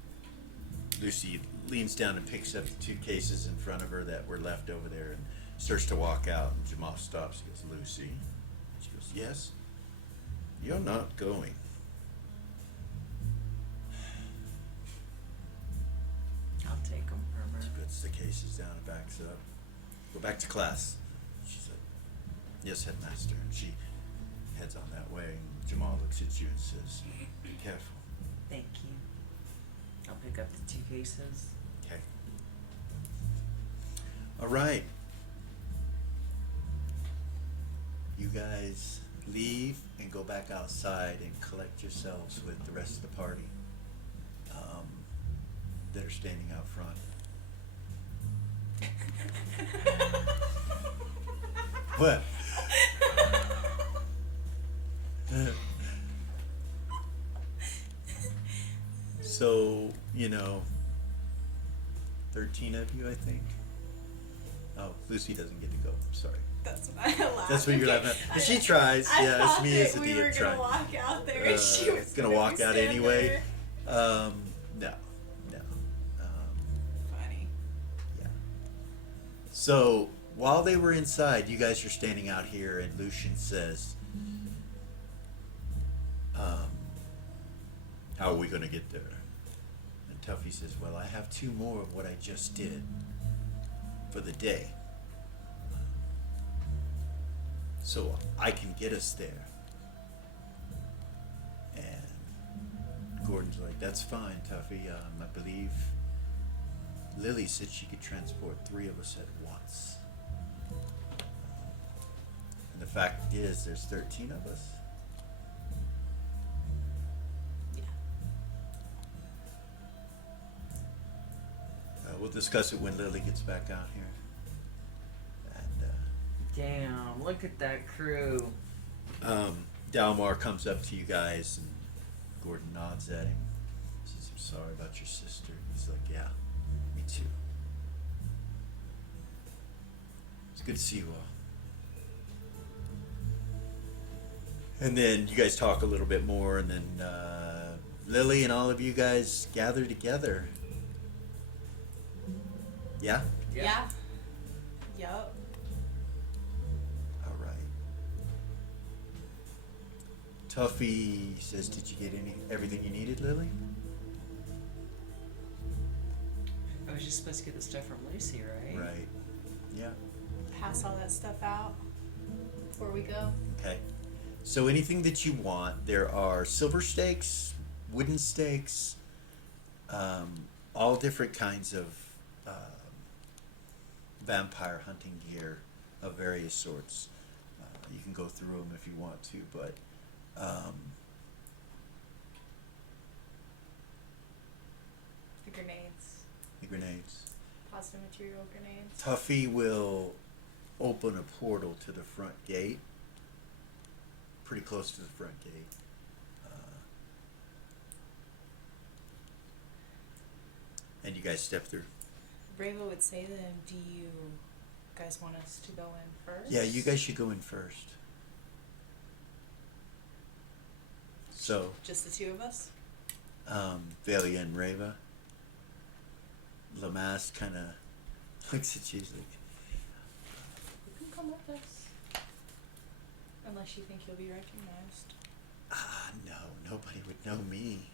Lucy leans down and picks up the two cases in front of her that were left over there and starts to walk out. And Jamal stops. He goes, Lucy? She goes, yes? You're not going. I'll take them from her. She puts the cases down and backs up. Go back to class. She said, yes, headmaster. And she heads on that way. And Jamal looks at you and says, be careful. Thank you. I'll pick up the 2 cases. Okay. All right. You guys leave and go back outside and collect yourselves with the rest of the party that are standing out front. What? So, 13 of you, I think. Oh, Lucy doesn't get to go. I'm sorry. That's what I laughed. That's what you're laughing at. But she tries. I Yeah, thought it's me that as a we DM were gonna trying. walk out there and she was Gonna be walk out standing anyway. there. No. Funny. Yeah. So while they were inside, you guys are standing out here, and Lucian says, "How are we gonna get there?" And Tuffy says, "Well, I have 2 more of what I just did for the day, so I can get us there." And Gordon's like, "That's fine, Tuffy. I believe Lily said she could transport 3 of us at once. And the fact is, there's 13 of us." Yeah. We'll discuss it when Lily gets back out here. And Damn, look at that crew. Dalmar comes up to you guys, and Gordon nods at him. Says, "I'm sorry about your sister." He's like, "Yeah, me too. It's good to see you all." And then you guys talk a little bit more, and then Lily and all of you guys gather together. Yeah? Yeah. Yup. All right. Tuffy says, "Did you get everything you needed, Lily?" I was just supposed to get the stuff from Lucy, right? Right. Yeah. Pass all that stuff out before we go. Okay. So anything that you want, there are silver stakes, wooden stakes, all different kinds of vampire hunting gear of various sorts. You can go through them if you want to, but The grenades. the grenades. Positive material grenades. Tuffy will open a portal to the front gate, pretty close to the front gate. And you guys step through. Bravo would say to them, do you guys want us to go in first? Yeah, you guys should go in first. So, Just the 2 of us? Velia and Reva. Lamass kind of looks at you, he's like, You can come with us. Unless you think you'll be recognized. no, nobody would know me.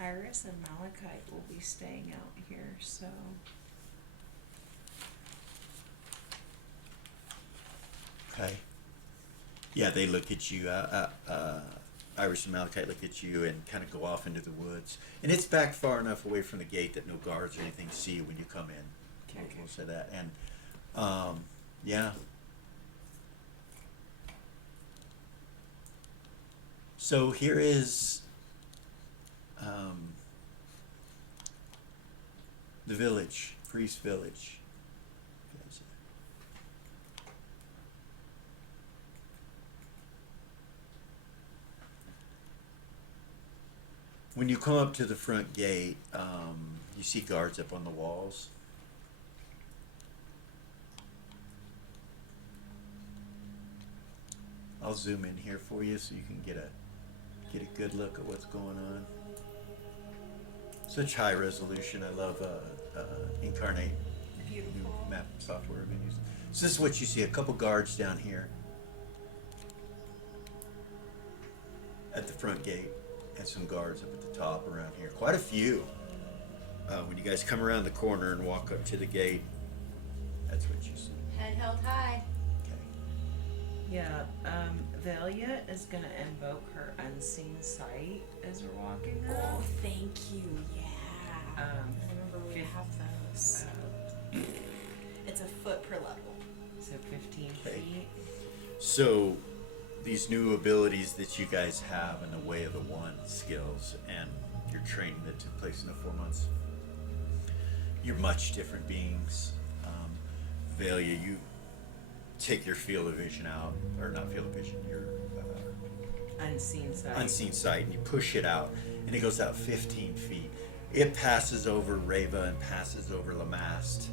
Iris and Malachite will be staying out here, so Okay. Yeah, they look at you. Iris and Malachite look at you and kind of go off into the woods. And it's back far enough away from the gate that no guards or anything see you when you come in. Okay. We'll say that. And yeah. So here is the village, Priest Village. When you come up to the front gate, you see guards up on the walls. I'll zoom in here for you so you can get a good look at what's going on. Such high resolution. I love Incarnate, new map software I've been using. So this is what you see: a couple guards down here at the front gate, and some guards up at the top around here. Quite a few. When you guys come around the corner and walk up to the gate, that's what you see. Head held high. Okay. yeah. Velia is gonna invoke her unseen sight as we're walking Oh, up. thank you. Yeah. I remember we fif- have those. It's a foot per level. So 15 Okay. feet. So these new abilities that you guys have in the Way of the One skills and your training that took place in the 4 months, you're much different beings. Velia, you take your field of vision out, or not field of vision, your Unseen sight. unseen sight, and you push it out, and it goes out 15 feet. It passes over Reva and passes over Lamast.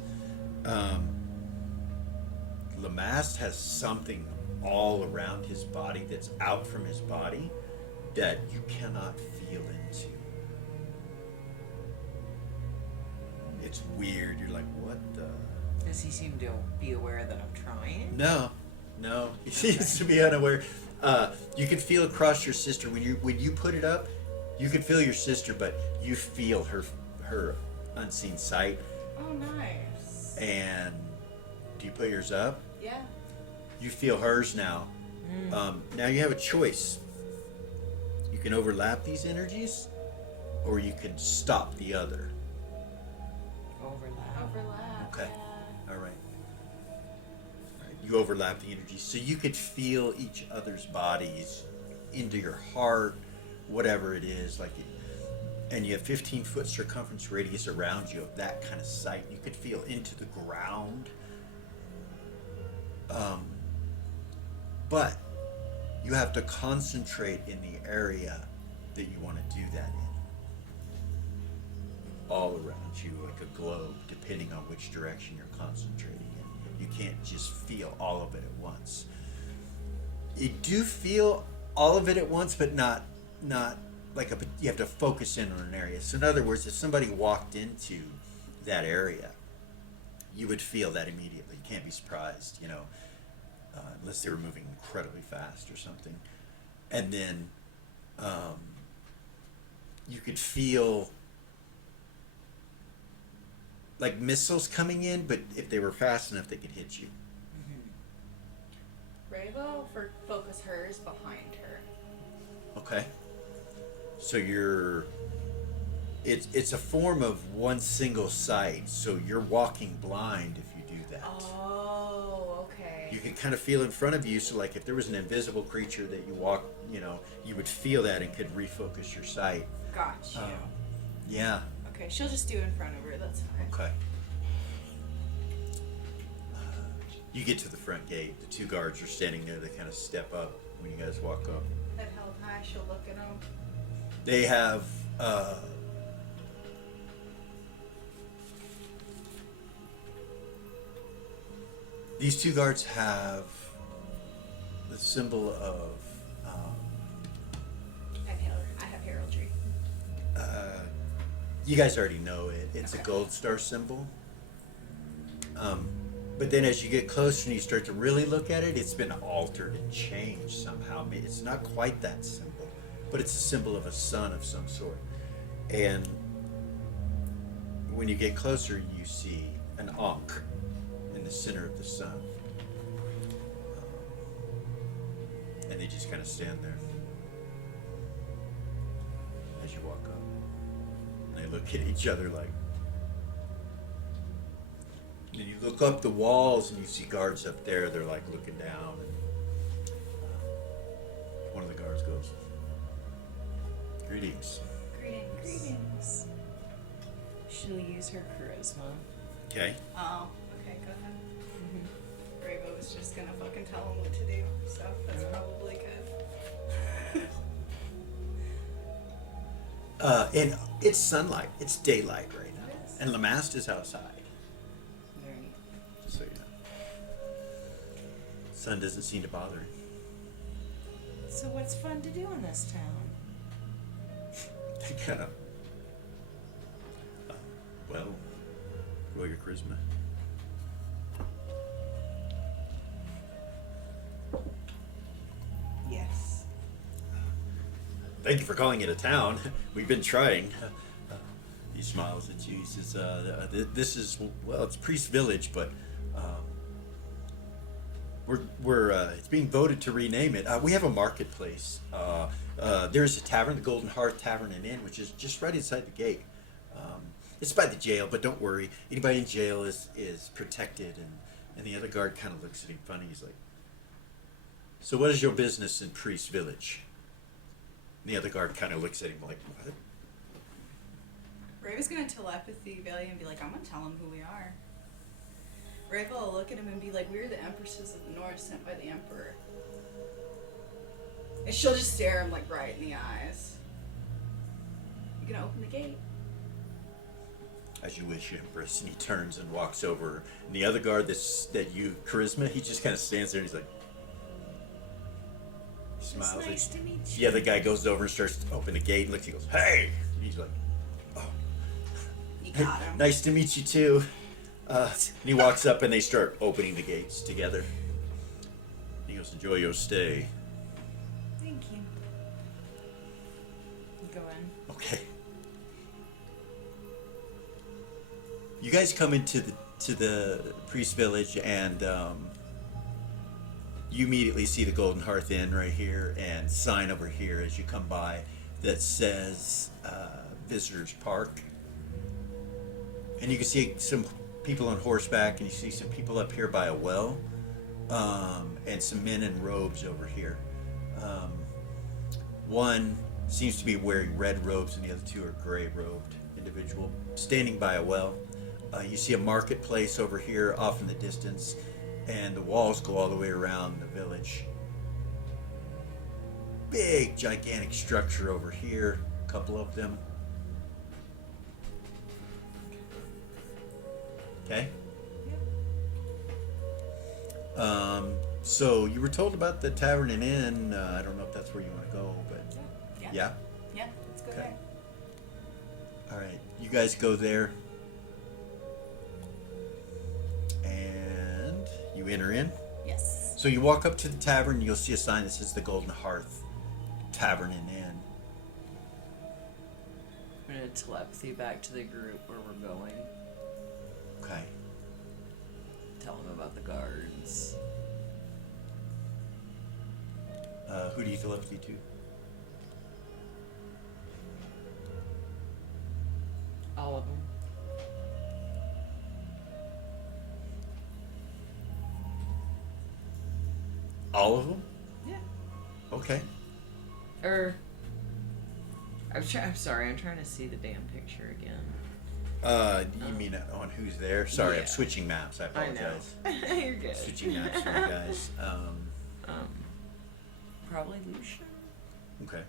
Lamast has something all around his body that's out from his body that you cannot feel into. It's weird. You're like, what the? Does he seem to be aware that I'm trying? No. He seems to be unaware. You can feel across your sister when you put it up. You can feel your sister, but you feel her unseen sight. Oh, nice. And do you put yours up? Yeah. You feel hers now. Now you have a choice. You can overlap these energies, or you can stop the other. Overlap. Okay. All right. You overlap the energies, so you could feel each other's bodies into your heart, whatever it is, and you have 15-foot circumference radius around you of that kind of sight. You could feel into the ground. But you have to concentrate in the area that you want to do that in. All around you, like a globe, depending on which direction you're concentrating in. You can't just feel all of it at once. You do feel all of it at once, but not like you have to focus in on an area. So in other words, if somebody walked into that area, you would feel that immediately. You can't be surprised, unless they were moving incredibly fast or something. And then you could feel like missiles coming in, but if they were fast enough, they could hit you. Reva will focus hers behind her. Okay. So it's a form of one single sight, so you're walking blind if you do that. Oh, okay. You can kind of feel in front of you, so like if there was an invisible creature that you walk, you would feel that and could refocus your sight. Got you. Yeah. Okay, she'll just do it in front of her. That's fine. Okay. You get to the front gate. The two guards are standing there. They kind of step up when you guys walk up. Head held high, she'll look at them. They have these two guards have the symbol of I have heraldry. you guys already know it. It's Okay. a gold star symbol. But then as you get closer and you start to really look at it, it's been altered and changed somehow. It's not quite that symbol, but it's a symbol of a sun of some sort. And when you get closer, you see an ankh in the center of the sun. And they just kind of stand there as you walk up. And they look at each other like. And you look up the walls and you see guards up there. They're like looking down. And one of the guards goes, "Greetings." Greetings. She'll use her charisma. Okay. Oh, okay, go ahead. Reva was just gonna fucking tell him what to do, so that's probably good. And it's sunlight. It's daylight right now. Yes. And Lamast is outside. Very neat. Just so you know. Sun doesn't seem to bother him. So what's fun to do in this town? They kind of. Well, roll your charisma. Yes. Thank you for calling it a town. We've been trying. He smiles at you. He says, "This is it's Priest Village, but we're it's being voted to rename it. We have a marketplace. There's a tavern, the Golden Hearth Tavern and Inn, which is just right inside the gate. It's by the jail, but don't worry. Anybody in jail is protected." And the other guard kind of looks at him funny. He's like, "So what is your business in Priest Village?" And the other guard kind of looks at him like, "What?" Reva's gonna telepathy Velia and be like, I'm gonna tell him who we are. Reva will look at him and be like, we're the Empresses of the North sent by the Emperor. And she'll just stare him like right in the eyes. You gonna open the gate? As you wish, Empress. And he turns and walks over. And the other guard that you charisma, he just kind of stands there and he's like, smiles. It's nice at to you. meet The you. other guy goes over and starts to open the gate and looks. He goes, "Hey!" And he's like, "Oh, You hey, got him. nice to meet you too." And he walks up and they start opening the gates together. He goes, "Enjoy your stay." Thank you. Go in. Okay. You guys come into the priest village, and you immediately see the Golden Hearth Inn right here, and sign over here as you come by that says Visitors Park. And you can see some people on horseback, and you see some people up here by a well, and some men in robes over here. One seems to be wearing red robes, and the other two are gray robed individual standing by a well. You see a marketplace over here off in the distance, and the walls go all the way around the village. Big, gigantic structure over here, a couple of them. Okay? So you were told about the tavern and inn. I don't know if that's where you want to go, but Yeah. yeah? Yeah, let's go Okay. there. All right, you guys go there, and you enter in. Yes. So you walk up to the tavern, you'll see a sign that says the Golden Hearth Tavern and Inn. I'm gonna telepathy back to the group where we're going. Okay. Tell them about the guards. Who do you telepathy to? All of them. All of them? Yeah. Okay. I'm sorry. I'm trying to see the damn picture again. You mean on who's there? Sorry, Yeah. I'm switching maps. I apologize. I know. You're good. Switching maps for you guys. Probably Lucian. Okay.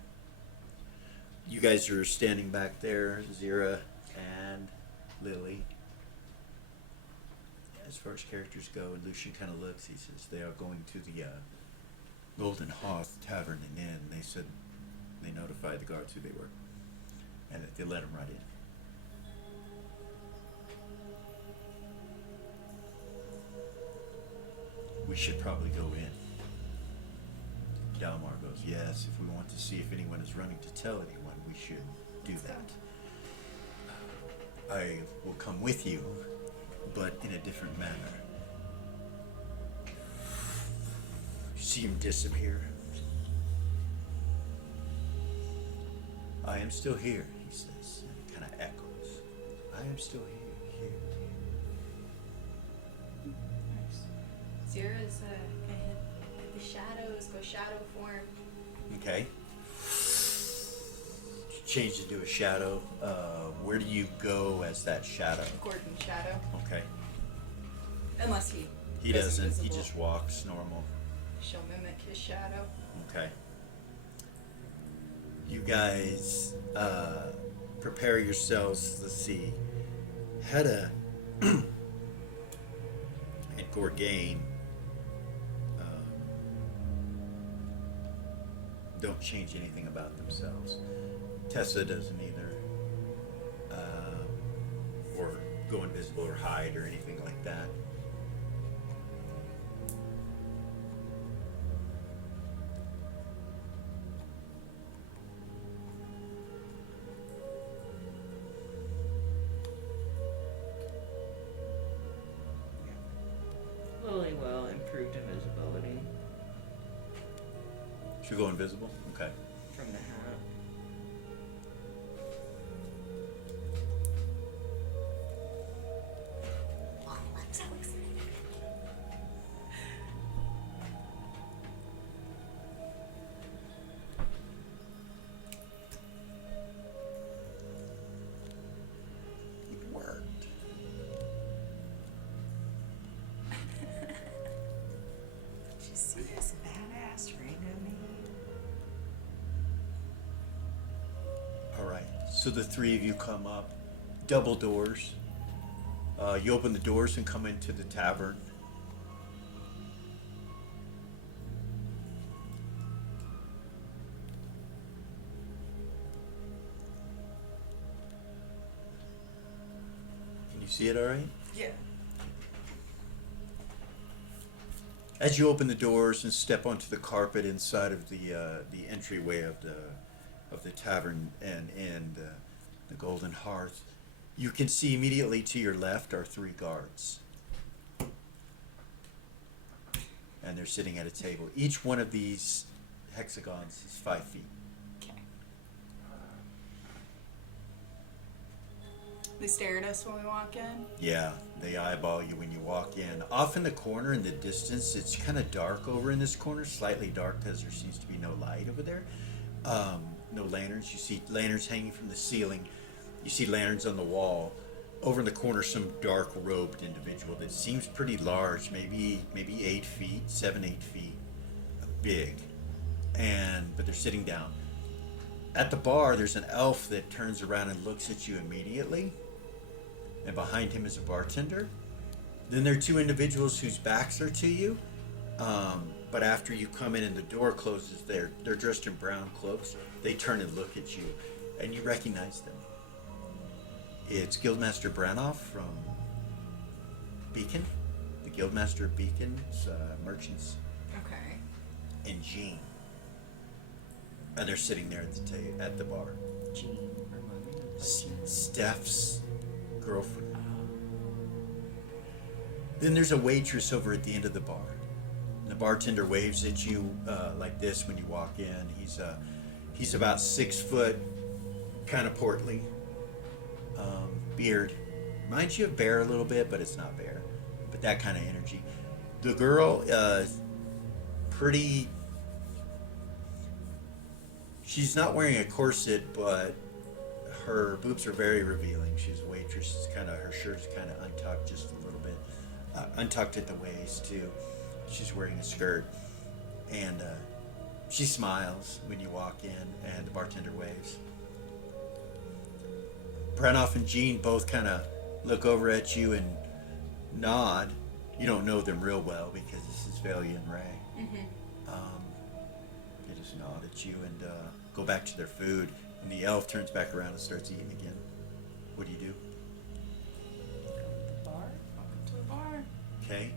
You guys are standing back there, Zira and Lily. As far as characters go, and Lucian kind of looks, he says they are going to the Golden Hearth Tavern and Inn. They said they notified the guards who they were, and that they let them right in. We should probably go in. Dalmar goes, yes, if we want to see if anyone is running to tell anyone, we should do that. I will come with you, but in a different manner. You see him disappear. I am still here, he says, and it kind of echoes. I am still here. Zira's gonna hit the shadows, go shadow form. Okay. Change into a shadow. Where do you go as that shadow? Gordon shadow. Okay. Unless he He goes doesn't. He invisible. just walks normal. She'll mimic his shadow. Okay. You guys prepare yourselves. Let's see. Hedda and Gorgain don't change anything about themselves. Tessa doesn't either. Or go invisible or hide or anything like that. Lily will improved invisibility Should we go invisible? Okay. from the hat. Oh, I'm so excited. It worked. Did you see this badass ring I made? So the three of you come up, double doors. You open the doors and come into the tavern. Can you see it all right? Yeah. As you open the doors and step onto the carpet inside of the entryway of the tavern and the golden hearth, you can see immediately to your left are three guards, and they're sitting at a table. Each one of these hexagons is 5 feet. Okay. They stare at us when we walk in. Yeah, they eyeball you when you walk in. Off in the corner in the distance, it's kind of dark over in this corner, slightly dark because there seems to be no light over there. No lanterns. You see lanterns hanging from the ceiling. You see lanterns on the wall. Over in the corner, some dark robed individual that seems pretty large, maybe 8 feet, 7-8 feet, big. But they're sitting down. At the bar, there's an elf that turns around and looks at you immediately. And behind him is a bartender. Then there are two individuals whose backs are to you. But after you come in and the door closes, they're dressed in brown cloaks. They turn and look at you, and you recognize them. It's Guildmaster Branoff from Beacon, the Guildmaster of Beacon's merchants, Okay. and Jean. And they're sitting there at the bar. Jean, remind me of that. Steph's girlfriend. Then there's a waitress over at the end of the bar. The bartender waves at you like this when you walk in. He's about 6 foot, kind of portly, beard. Reminds you of Bear a little bit, but it's not Bear. But that kind of energy. The girl, pretty. She's not wearing a corset, but her boobs are very revealing. She's a waitress. It's kind of, her shirt's kind of untucked just a little bit, untucked at the waist too. She's wearing a skirt, and she smiles when you walk in, and the bartender waves. Branoff and Jean both kind of look over at you and nod. You don't know them real well because this is Velia and Ray. They just nod at you and go back to their food. And the elf turns back around and starts eating again. What do you do? Go to the bar. Welcome to the bar. Okay.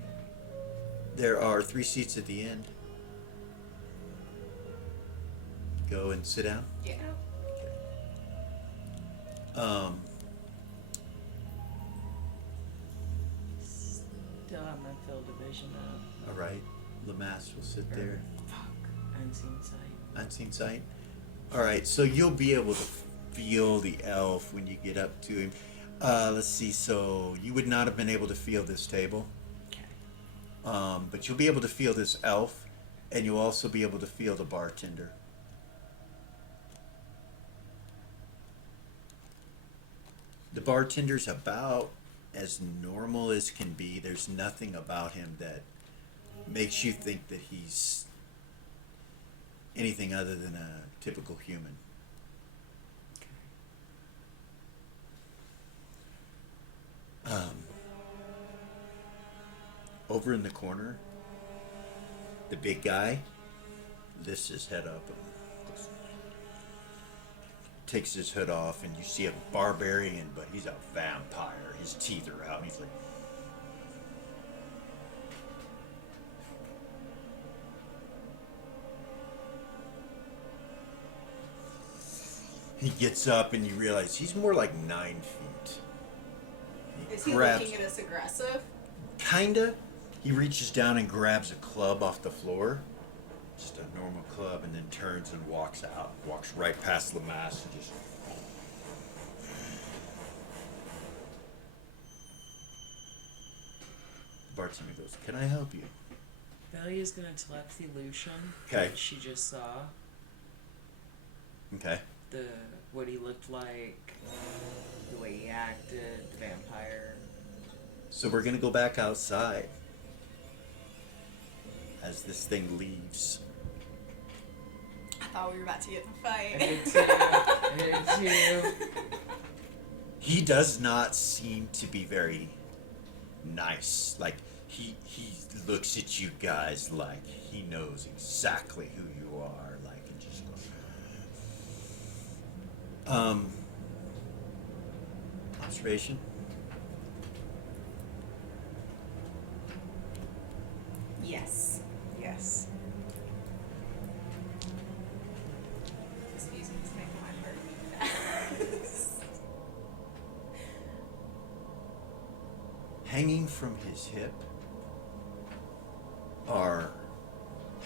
There are 3 seats at the end. Go and sit down. Yeah. Still have my field division up. All right. Lamass will sit there. Unseen sight. Unseen sight. All right. So you'll be able to feel the elf when you get up to him. Let's see. So you would not have been able to feel this table. Okay. But you'll be able to feel this elf, and you'll also be able to feel the bartender. The bartender's about as normal as can be. There's nothing about him that makes you think that he's anything other than a typical human. Over in the corner, the big guy lifts his head up, takes his hood off, and you see a barbarian, but he's a vampire. His teeth are out, and he's like, he gets up, and you realize he's more like 9 feet. Is he grabs- looking at us aggressive? Kinda. He reaches down and grabs a club off the floor. Just a normal club, and then turns and walks out. Walks right past Lamass and just... The bartender goes, "Can I help you?" Velia's gonna telepathy Lucian. Okay. What she just saw. Okay. What he looked like, the way he acted, the vampire. So we're gonna go back outside as this thing leaves. I thought we were about to get in a I fight. did too. I did too. He does not seem to be very nice. Like he looks at you guys like he knows exactly who you are. Like and just goes. Observation. Yes. Yes. Excuse me, it's making my heart beat fast. Hanging from his hip are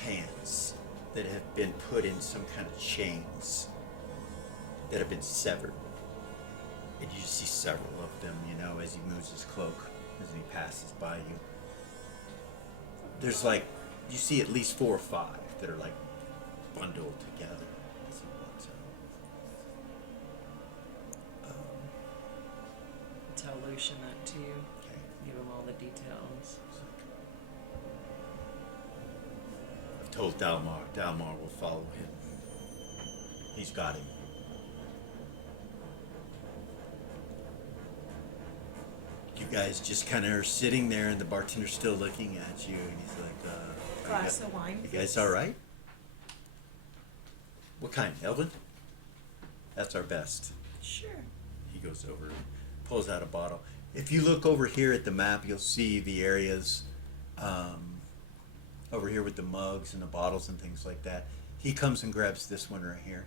hands that have been put in some kind of chains that have been severed. And you see several of them, you know, as he moves his cloak, as he passes by you. There's like, you see at least 4 or 5 that are like bundled together as he walks out. Tell Lucian that too. Okay. Give him all the details. I've told Dalmar. Dalmar will follow him. He's got him. You guys just kind of are sitting there, and the bartender's still looking at you, and he's like, Glass of wine. "You guys all right? What kind, Elvin? That's our best." Sure. He goes over and pulls out a bottle. If you look over here at the map, you'll see the areas over here with the mugs and the bottles and things like that. He comes and grabs this one right here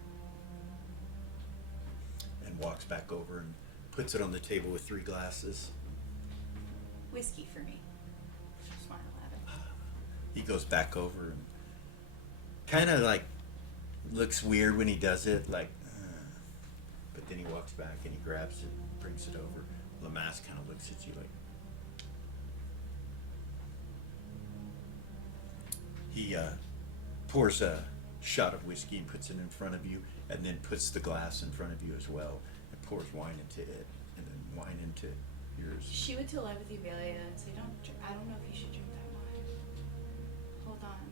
and walks back over and puts it on the table with 3 glasses. Whiskey for me. Smile at him. He goes back over and kind of like looks weird when he does it, like, but then he walks back and he grabs it and brings it over. Lamass kind of looks at you like. He pours a shot of whiskey and puts it in front of you, and then puts the glass in front of you as well, and pours wine into it, and then wine into yours. She would telepathy Velia and say, I don't know if you should drink that wine. Hold on.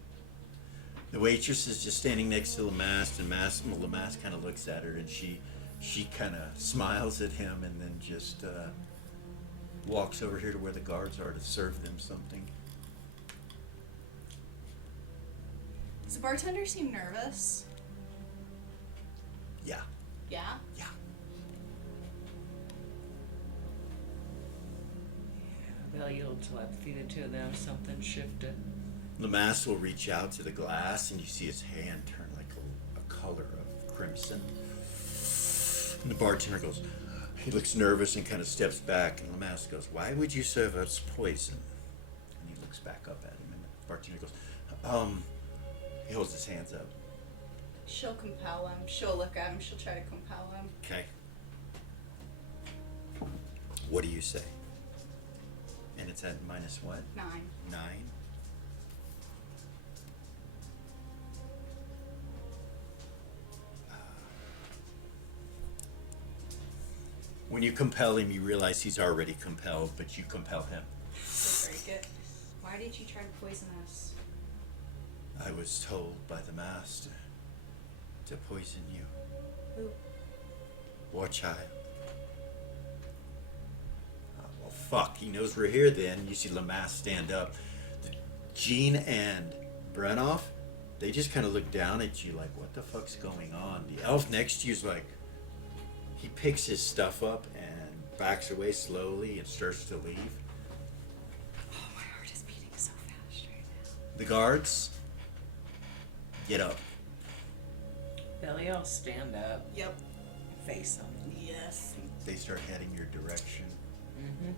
The waitress is just standing next to Lamass, and Lamass kind of looks at her, and she kind of smiles at him, and then just walks over here to where the guards are to serve them something. Does the bartender seem nervous? Yeah, Yeah? yeah. They'll yield telepathy the 2 of them. Something shifted. Lamass will reach out to the glass, and you see his hand turn like a color of crimson. And the bartender goes, he looks nervous and kind of steps back, and Lamass goes, "Why would you serve us poison?" And he looks back up at him, and the bartender goes, he holds his hands up. She'll compel him. She'll look at him. She'll try to compel him. Okay. What do you say? And it's at minus what? 9. 9? When you compel him, you realize he's already compelled, but you compel him. She'll break it. Why did you try to poison us? I was told by the master to poison you. Who? Warchild. Well, fuck, he knows we're here then. You see Lamass stand up. Jean and Brenoff, they just kind of look down at you like, what the fuck's going on? The elf next to you's like, he picks his stuff up and backs away slowly and starts to leave. Oh, my heart is beating so fast right now. The guards, get up. Belly, I'll stand up. Yep. Face them. Yes. They start heading your direction. Mm-hmm.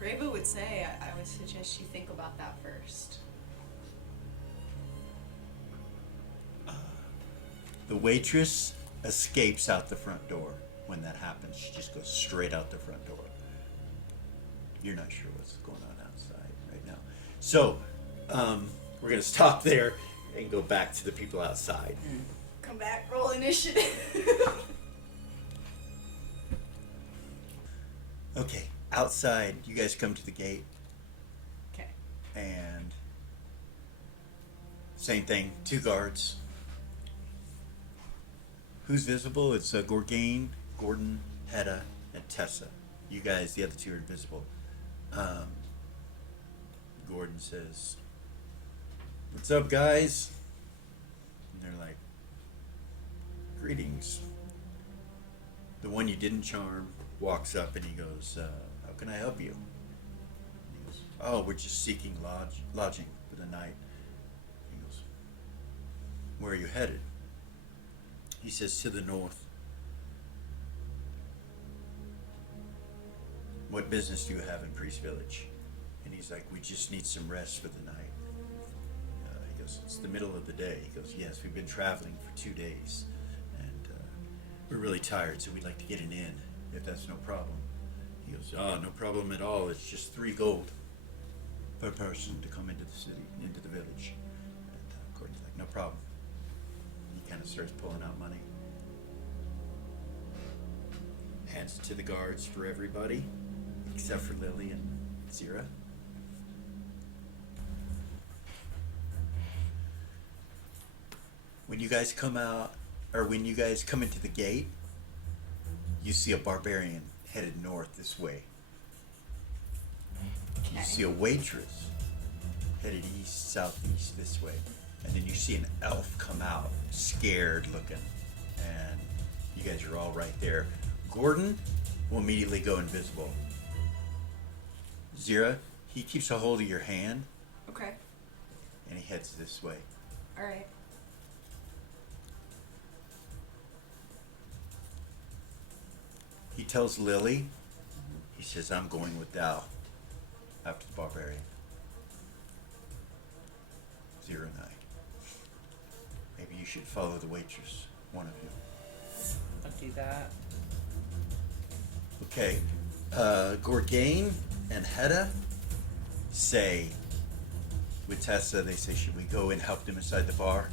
Bravo would say, I would suggest you think about that first. The waitress escapes out the front door when that happens. She just goes straight out the front door. You're not sure what's going on outside right now. So, we're going to stop there and go back to the people outside. Come back, roll initiative. Okay, outside, you guys come to the gate, Okay. and Same thing, 2 guards. Who's visible? It's Gorgain, Gordon, Hedda, and Tessa. You guys, the other 2 are invisible. Gordon says, "What's up, guys?" And they're like, "Greetings." The one you didn't charm walks up and he goes, "How can I help you?" And he goes, "Oh, we're just seeking lodging for the night." He goes, "Where are you headed?" He says, "To the north." "What business do you have in Priest Village?" And he's like, "We just need some rest for the night." He goes, "It's the middle of the day." He goes, "Yes, we've been traveling for 2 days, and we're really tired, so we'd like to get an inn, if that's no problem." He goes, "Oh, no problem at all. It's just 3 gold per person to come into the city, into the village." And Gordon's like, "No problem." He kind of starts pulling out money. Hands it to the guards for everybody, except for Lily and Zira. When you guys come out, or when you guys come into the gate, you see a barbarian headed north this way. You see a waitress headed east, southeast this way. And then you see an elf come out, scared looking. And you guys are all right there. Gordon will immediately go invisible. Zira, he keeps a hold of your hand Okay. and he heads this way. Alright. He tells Lily, he says, "I'm going with Thou after the barbarian." Zira and I. Maybe you should follow the waitress, one of you. I'll do that. Okay. Gorgain and Hedda say, with Tessa, they say, "Should we go and help them inside the bar?"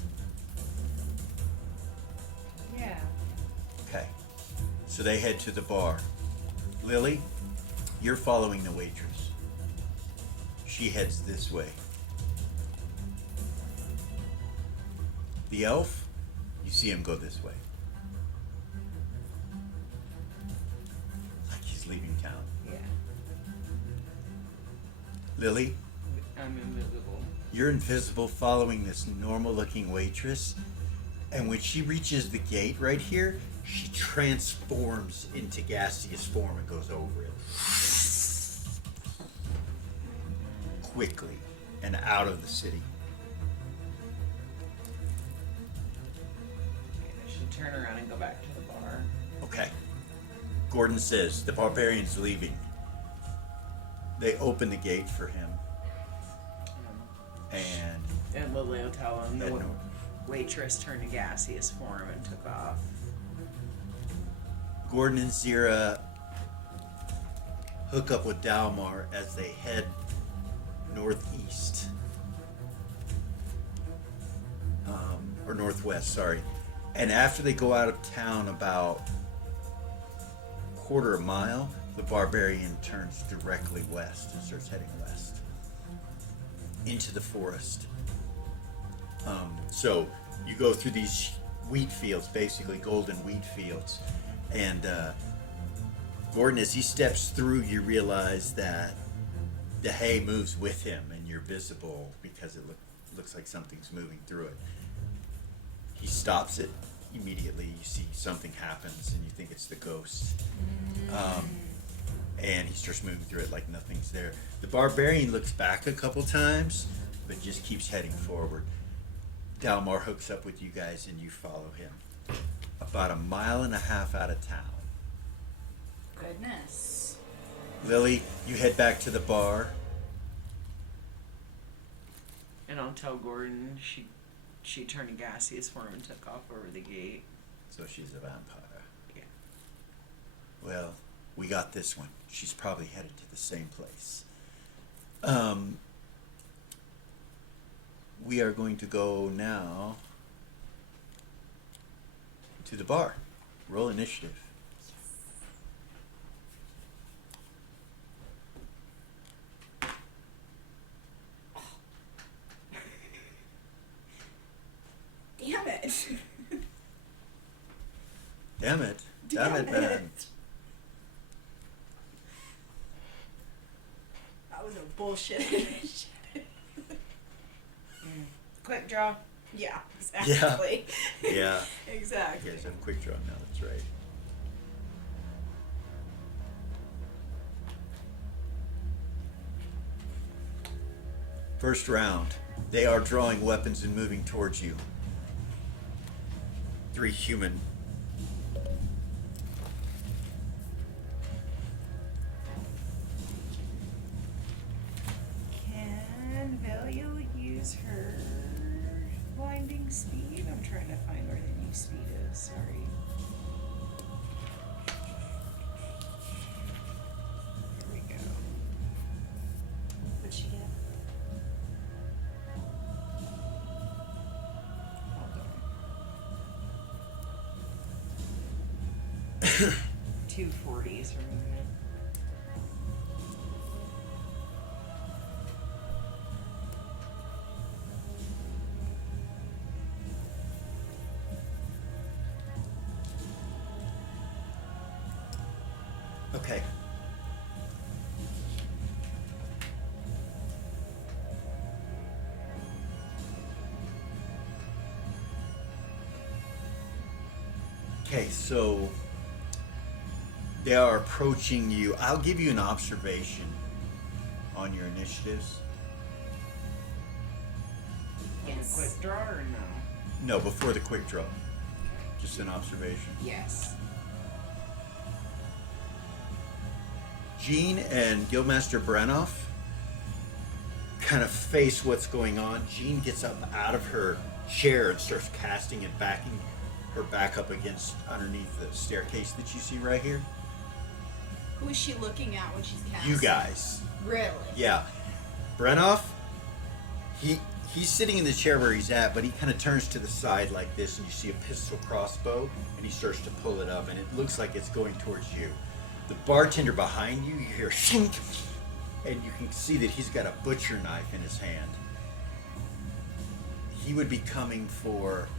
Yeah. Okay. So they head to the bar. Lily, you're following the waitress. She heads this way. The elf, you see him go this way. Like he's leaving town. Yeah. Lily, I'm invisible. you're invisible following this normal looking waitress. And when she reaches the gate right here, she transforms into gaseous form and goes over it. Quickly and out of the city. I should turn around and go back to the bar. Okay. Gordon says, "The barbarian's leaving." They open the gate for him. And Lily will tell him the head north. waitress turned to gaseous form and took off. Gordon and Zira hook up with Dalmar as they head northeast. Or northwest, sorry. And after they go out of town about quarter a mile, the barbarian turns directly west and starts heading west into the forest. So you go through these wheat fields, basically golden wheat fields, and Gordon, as he steps through, you realize that the hay moves with him, and you're visible because it looks like something's moving through it. He stops it immediately. You see something happens, and you think it's the ghost. And he starts moving through it like nothing's there. The barbarian looks back a couple times, but just keeps heading forward. Dalmar hooks up with you guys, and you follow him. About 1.5 miles out of town. Goodness. Lily, you head back to the bar. And I'll tell Gordon she turned to gaseous form and took off over the gate. So she's a vampire. Yeah. Well, we got this one. She's probably headed to the same place. We are going to go now to the bar. Roll initiative. Damn it. Damn it, man. That was a bullshit initiative. Quick draw. Yeah, exactly. Yeah. You Exactly. guys have quick draw now, that's right. First round. They are drawing weapons and moving towards you. 3 human. Can Valio use her blinding speed? I'm trying to find where the new speed is. Sorry. Here we go. What'd she get? Hold on. 240s for movement. Okay. Okay, so they are approaching you. I'll give you an observation on your initiatives. In a quick draw or no? No, before the quick draw. Just an observation. Yes. Jean and Guildmaster Branoff kind of face what's going on. Jean gets up out of her chair and starts casting and backing her back up against underneath the staircase that you see right here. Who is she looking at when she's casting? You guys. Really? Yeah. Branoff, he's sitting in the chair where he's at, but he kind of turns to the side like this, and you see a pistol crossbow, and he starts to pull it up, and it looks like it's going towards you. The bartender behind you, you hear shink, and you can see that he's got a butcher knife in his hand. He would be coming for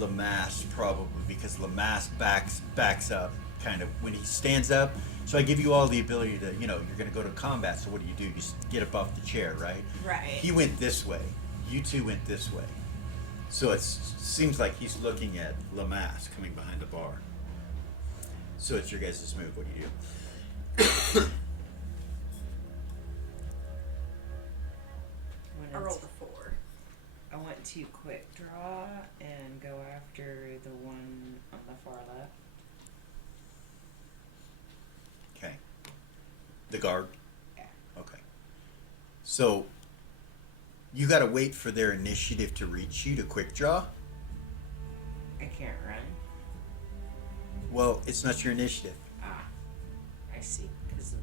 Lamass probably, because Lamass backs up kind of when he stands up. So I give you all the ability to, you're going to go to combat. So what do? You get up off the chair, right? Right. He went this way. You two went this way. So it seems like he's looking at Lamass coming behind the bar. So it's your guys' move. What do you do? I rolled a 4. I went to quick draw and go after the one on the far left. Okay. The guard? Yeah. Okay. So you got to wait for their initiative to reach you to quick draw? I can't run. Well, it's not your initiative. Ah, I see. Cause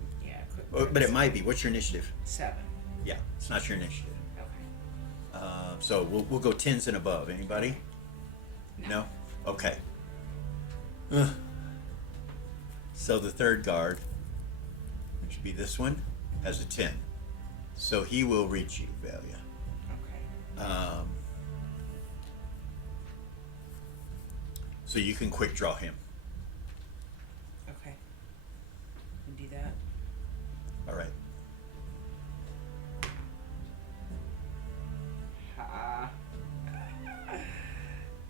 quick. But it might be. What's your initiative? 7. Yeah, it's not your initiative. Okay. So we'll go 10s and above. Anybody? No? Okay. Ugh. So the third guard, which would be this one, has a 10. So he will reach you, Valia. Okay. So you can quick draw him. Okay. Can do that. All right.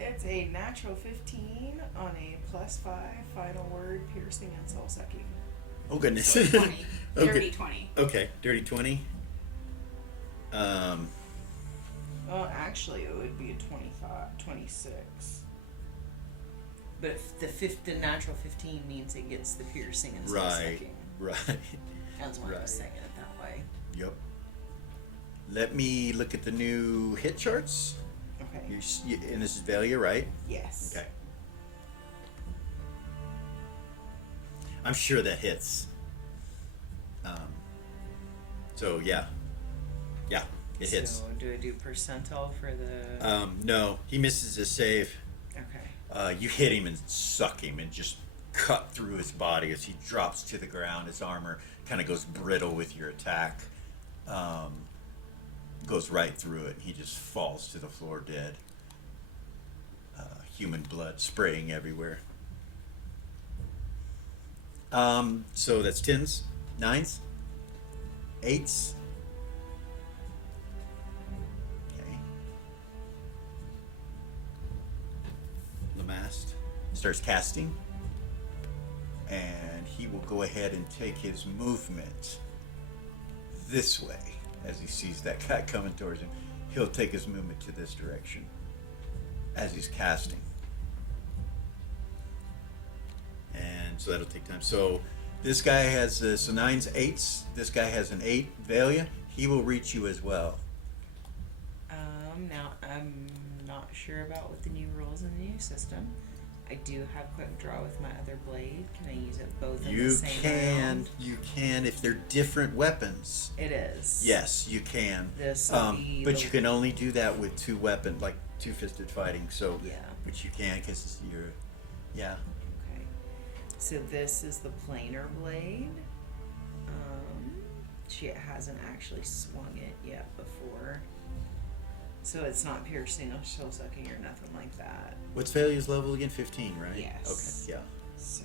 It's a natural 15 on a +5 final word, piercing and soul sucking. Oh goodness. So 20. Okay. Dirty 20. Okay, dirty 20. Well, actually, it would be a 26. But if the natural 15 means it gets the piercing and soul Right. sucking. Right. That's why I Right. was saying it that way. Yep. Let me look at the new hit charts. Okay. And this is Valia, right? Yes. Okay. I'm sure that hits. So yeah, it hits. So do I do percentile for the? No, he misses his save. Okay. You hit him and suck him and just cut through his body as he drops to the ground. His armor kind of goes brittle with your attack. Goes right through it. He just falls to the floor dead. human blood spraying everywhere. So that's 10s, 9s, 8s. Okay. Lamast starts casting, and he will go ahead and take his movement this way as he sees that guy coming towards him. He'll take his movement to this direction as he's casting. And so that'll take time. So this guy has, so 9s, 8s. This guy has an 8, Valia. He will reach you as well. Now I'm not sure about what the new rules in the new system. I do have quick draw with my other blade. Can I use it both in the You same can, round? you can, if they're different weapons. It is. Yes, you can. This will be But the- you can only do that with 2 weapons, like 2-fisted fighting. So, Yeah. but you can because you're, yeah. Okay. So this is the planar blade. She hasn't actually swung it yet before. So it's not piercing or soul sucking or nothing like that. What's Valia's level again? 15, right? Yes. Okay, yeah. So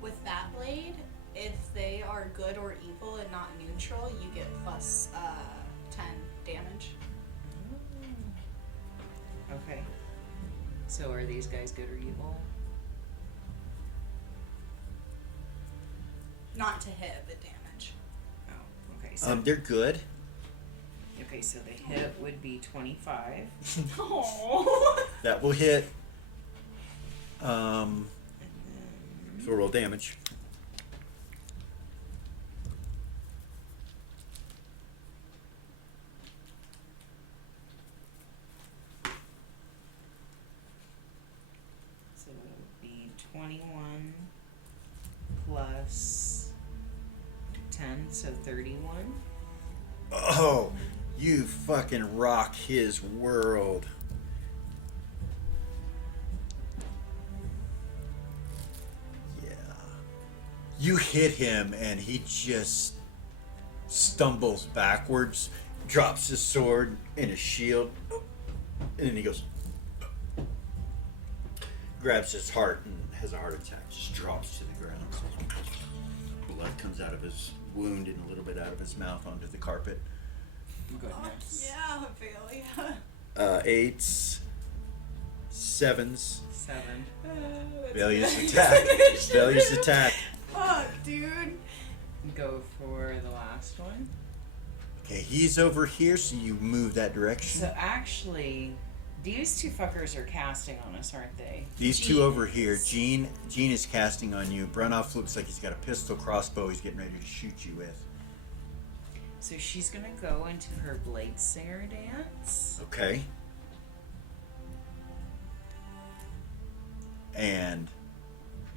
With that blade, if they are good or evil and not neutral, you get plus 10 damage. okay. So are these guys good or evil? Not to hit, but damage. Oh, okay. So They're good. okay, so the hit would be 25. Oh. That will hit. And So roll damage. so it would be 21 plus 10, so 31. Oh, you fucking rock his world. Yeah. You hit him and he just stumbles backwards, drops his sword and his shield, and then he goes, grabs his heart and has a heart attack, just drops to the ground. Blood comes out of his wound and a little bit out of his mouth onto the carpet. Goodness. Yeah, Valia. 8s, 7s. 7. Valia's attack. Valia's attack. Fuck, dude. Go for the last one. Okay, he's over here, so you move that direction. So actually, these two fuckers are casting on us, aren't they? These two over here, Gene is casting on you. Brunoff looks like he's got a pistol crossbow he's getting ready to shoot you with. So she's gonna go into her blade singer dance. Okay. And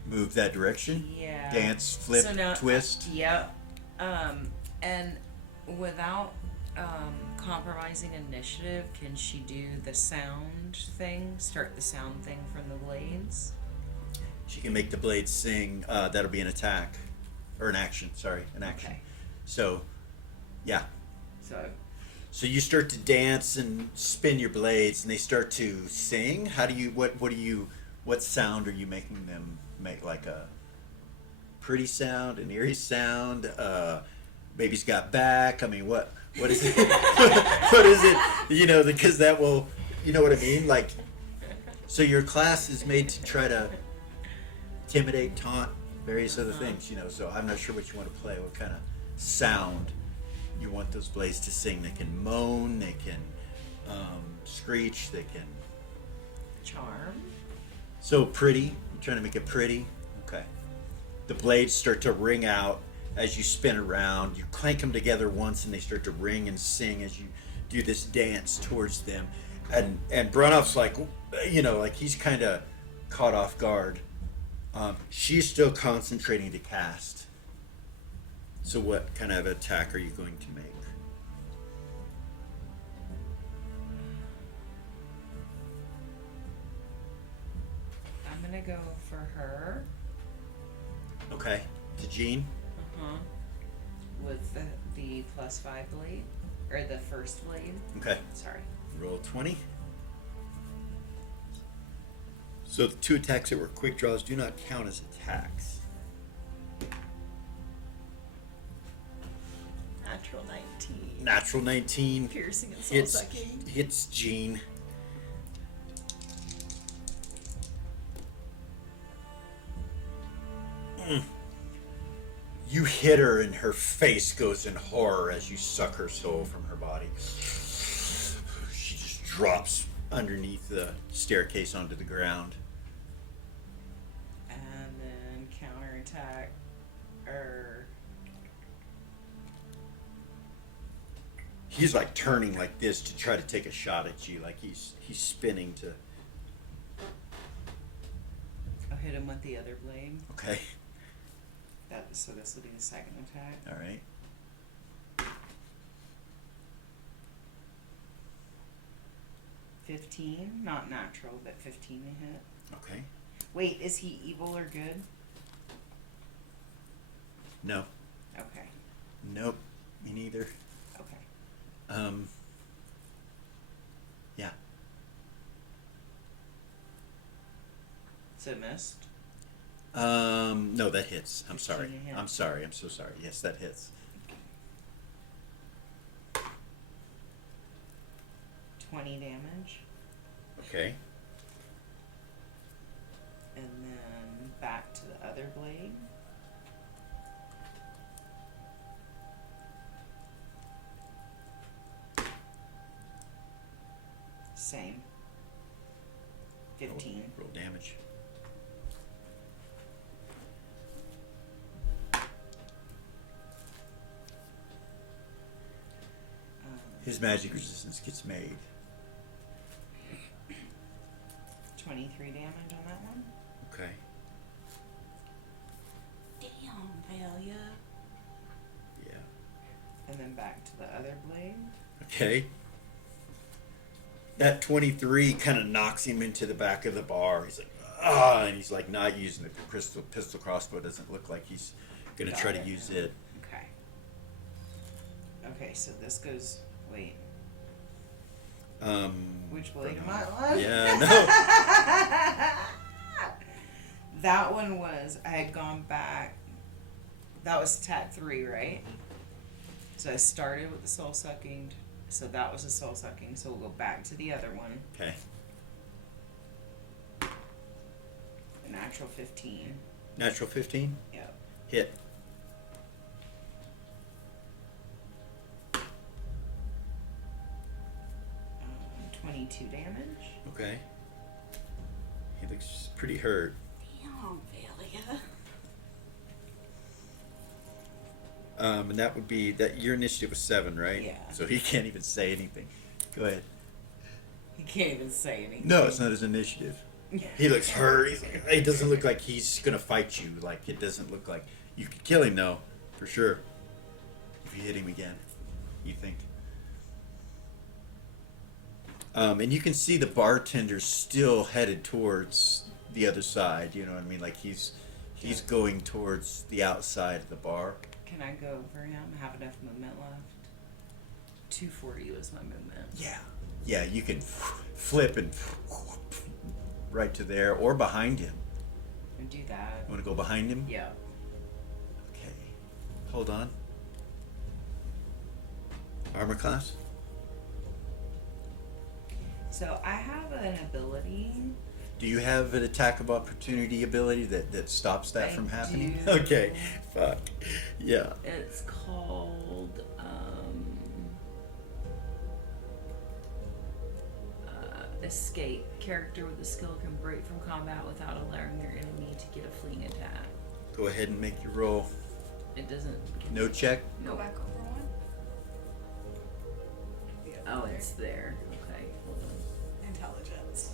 move that direction. Yeah. Dance, flip, So now, twist. Yep. And without compromising initiative, can she do the sound thing? Start the sound thing from the blades? She can make the blades sing. That'll be an attack. Or an action, sorry. An action. Okay. So, yeah. So You start to dance and spin your blades, and they start to sing. How do you? What sound are you making them make? Like a pretty sound, an eerie sound. Baby's got back. I mean, what is it? What is it? You know, because that will. You know what I mean? Like, so your class is made to try to intimidate, taunt, various other things. You know, so I'm not sure what you want to play. What kind of sound you want those blades to sing? They can moan, they can screech, they can. charm. So pretty. You're trying to make it pretty. Okay. The blades start to ring out as you spin around. You clank them together once, and they start to ring and sing as you do this dance towards them. And Brunoff's like, you know, like he's kind of caught off guard. She's still concentrating to cast. So what kind of attack are you going to make? I'm gonna go for her. Okay. To Jean? With the +5 blade. Or the first blade. Okay. Sorry. Roll 20. So the 2 attacks that were quick draws do not count as attacks. Natural 19. Natural 19 Piercing and soul sucking. hits Jean. You hit her and her face goes in horror as you suck her soul from her body. She just drops underneath the staircase onto the ground. And then counterattack. He's like turning like this to try to take a shot at you, like he's spinning to. I'll hit him with the other blade. Okay. So this will be the second attack. All right. 15, not natural, but 15 to hit. Okay. Wait, is he evil or good? No. Okay. Nope. Me neither. Okay. Yeah. So it missed. No, that hits. I'm 15 sorry. to hit. I'm sorry. I'm so sorry. Yes, that hits. 20 damage. Okay. And then back to the other blade. Same. 15. Roll damage. His magic resistance gets made. 23 damage on that one. Okay. Damn, Valia. Yeah. And then back to the other blade. Okay. That 23 kind of knocks him into the back of the bar. He's like, ah, and he's like not using the pistol crossbow. Doesn't look like he's gonna Got try it. to use it. Okay. Okay, so this goes. Wait. Which blade am I on? Yeah, no. That one was, I had gone back. That was attack 3, right? So I started with the soul sucking. So that was a soul sucking. So we'll go back to the other one. Okay. A natural 15. Natural 15. Yep. Hit. Um, 22 damage. Okay. He looks pretty hurt. Damn, Valia. And that would be that your initiative was 7, right? Yeah. So he can't even say anything. Go ahead. He can't even say anything. No, it's not his initiative. He looks hurt. He's like, it doesn't look like he's gonna fight you. Like it doesn't look like you could kill him though, for sure. If you hit him again, you think. And you can see the bartender's still headed towards the other side. You know what I mean? Like he's going towards the outside of the bar. Can I go over him? Have enough movement left? 240 was my movement. Yeah. Yeah, you can flip and right to there or behind him. And do that. You want to go behind him? Yeah. Okay. Hold on. Armor class? So I have an ability. Do you have an attack of opportunity ability that stops that I from happening? do. Okay. Fuck. Yeah. It's called escape. Character with the skill can break from combat without allowing their enemy to get a fleeing attack. Go ahead and make your roll. It doesn't. No check? Go back over one. Oh, it's there. Okay, hold on. Intelligence.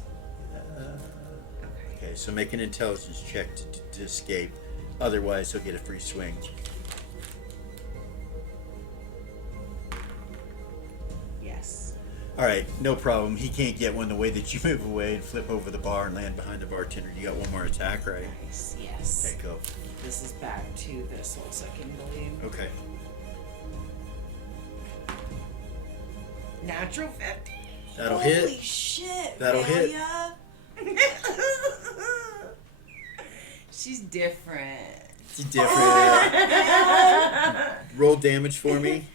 Okay. Okay, so make an intelligence check to escape. Otherwise, he'll get a free swing. Yes. All right, no problem. He can't get one the way that you move away and flip over the bar and land behind the bartender. You got one more attack, right? Nice. Yes. Okay, go. This is back to the soul sucking blade. Okay. Natural 50. That'll Holy hit. shit. That'll hit. Yeah. She's different. It's different. Roll damage for me.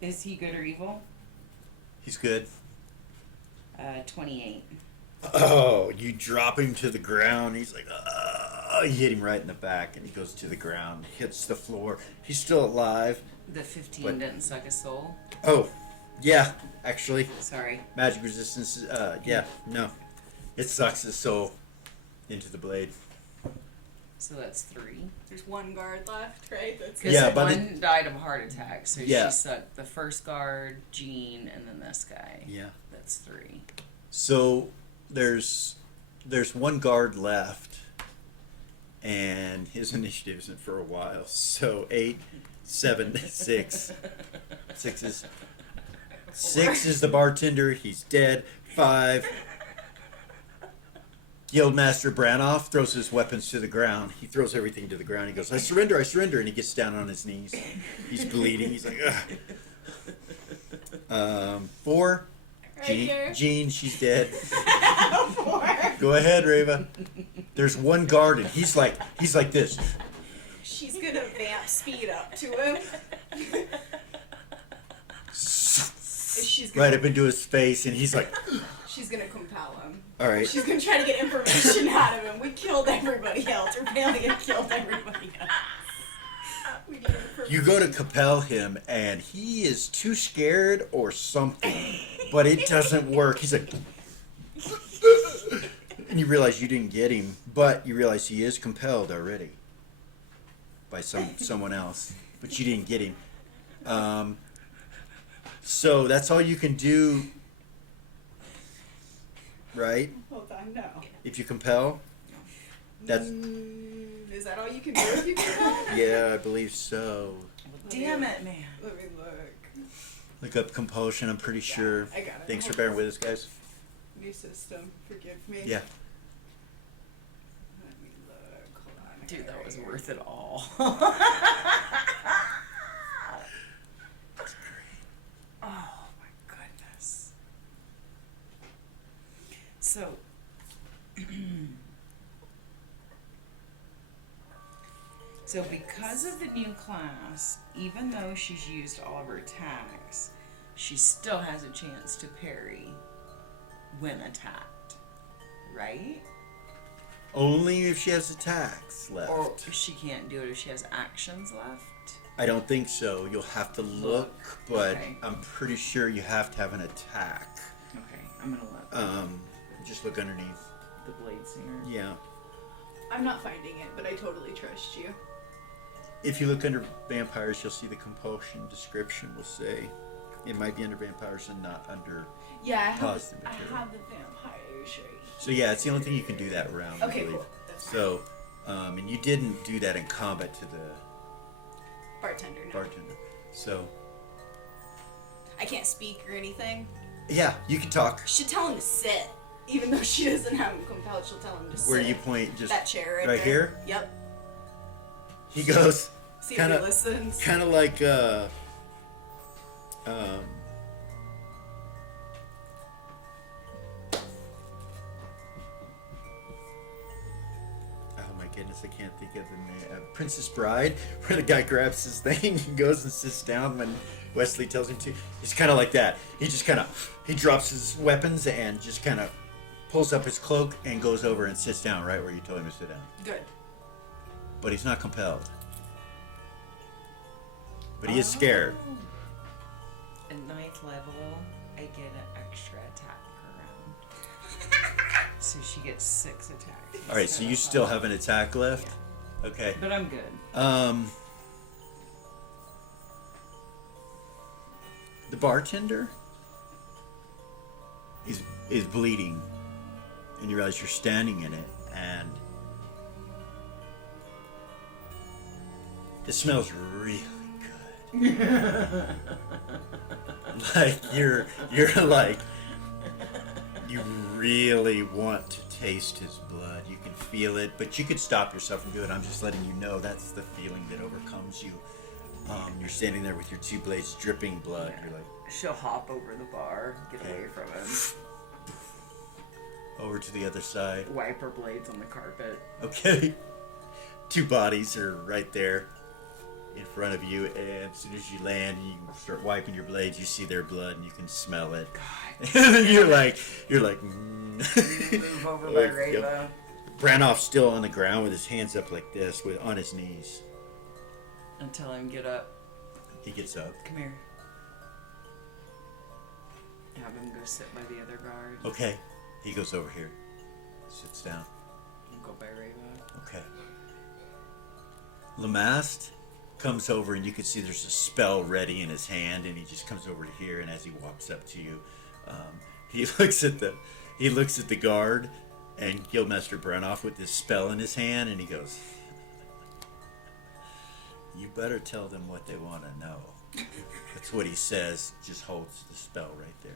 Is he good or evil? He's good. 28. Oh, you drop him to the ground. He's like, you hit him right in the back, and he goes to the ground, hits the floor. He's still alive. The 15 What? didn't suck a soul. Oh, yeah, actually, Sorry. magic resistance. Yeah, no, it sucks his soul into the blade. So that's 3. There's one guard left, right? That's Because Yeah, but one died of a heart attack, so Yeah. she sucked the first guard, Jean, and then this guy. Yeah. That's 3. So there's one guard left, and his initiative isn't for a while. So 8, 7, 6. 6 is the bartender. He's dead. 5. Guildmaster Branoff throws his weapons to the ground. He throws everything to the ground. He goes, I surrender, and he gets down on his knees. He's bleeding. He's like, ugh. 4. Right here. Jean, she's dead. 4. Go ahead, Reva. There's one guard, and he's like this. She's gonna vamp speed up to him. She's gonna, Right up into his face, and he's like, she's gonna compel him. all right. She's gonna try to get information out of him. We killed everybody else. Her family had killed everybody else. We need information. You go to compel him, and he is too scared or something, but it doesn't work. He's like, and you realize you didn't get him, but you realize he is compelled already by someone else, but you didn't get him. So that's all you can do, right? Hold on, no. If you compel, that's Is that all you can do if you compel? yeah, I believe so. Damn it, man. Let me look. Look up compulsion. I'm pretty sure. I got it. Thanks for bearing with us, guys. New system. Forgive me. Yeah. Let me look. Hold on. I Dude, got that it was right worth it all. Oh my goodness. So, so because of the new class, even though she's used all of her attacks, she still has a chance to parry when attacked, right? Only if she has attacks left. Or she can't do it if she has actions left. I don't think so. You'll have to look, but Okay. I'm pretty sure you have to have an attack. Okay, I'm gonna look. Just look underneath. The blades here. Yeah. I'm not finding it, but I totally trust you. If you look under vampires, you'll see the compulsion description will say. It might be under vampires and not under. Yeah, I have, Positive I material. have the vampires right. So yeah, it's the only thing you can do that round. I Okay, believe. cool. That's fine. So, and you didn't do that in combat to the Bartender. No. bartender. So, I can't speak or anything. yeah, you can talk. She'll tell him to sit. Even though she doesn't have him compelled, she'll tell him to sit. Where you point, just that chair right right there. here? Yep. He goes See if Kinda- he listens. kind of like oh my goodness, I can't think of the name. Princess Bride, where the guy grabs his thing and goes and sits down when Wesley tells him to. He's kind of like that. He just kind of he drops his weapons and just kind of pulls up his cloak and goes over and sits down right where you told him to sit down. Good. But he's not compelled. But he is scared. At 9th level, I get an extra attack per round. So she gets 6 attacks. All right, so you still have an attack left. Okay. But I'm good. The bartender is bleeding, and you realize you're standing in it, and it smells really good. Like you're like you really want to taste his blood. You can feel it, but you could stop yourself and do it. I'm just letting you know that's the feeling that overcomes you. You're standing there with your two blades dripping blood. You're like, She'll hop over the bar, get Okay. away from him, over to the other side. wipe her blades on the carpet. Okay. Two bodies are right there in front of you, and as soon as you land, you start wiping your blades. You see their blood, and you can smell it. And you're like, Move over by Like, Rava. yep. Branoff's still on the ground with his hands up like this, on his knees. And tell him get up. He gets up. Come here. Have him go sit by the other guard. Okay. He goes over here, sits down. And go by Rava. Okay. Lamast comes over, and you can see there's a spell ready in his hand, and he just comes over here, and as he walks up to you, he looks at the guard and Guildmaster Branoff with this spell in his hand, and he goes, "You better tell them what they want to know." That's what he says. Just holds the spell right there.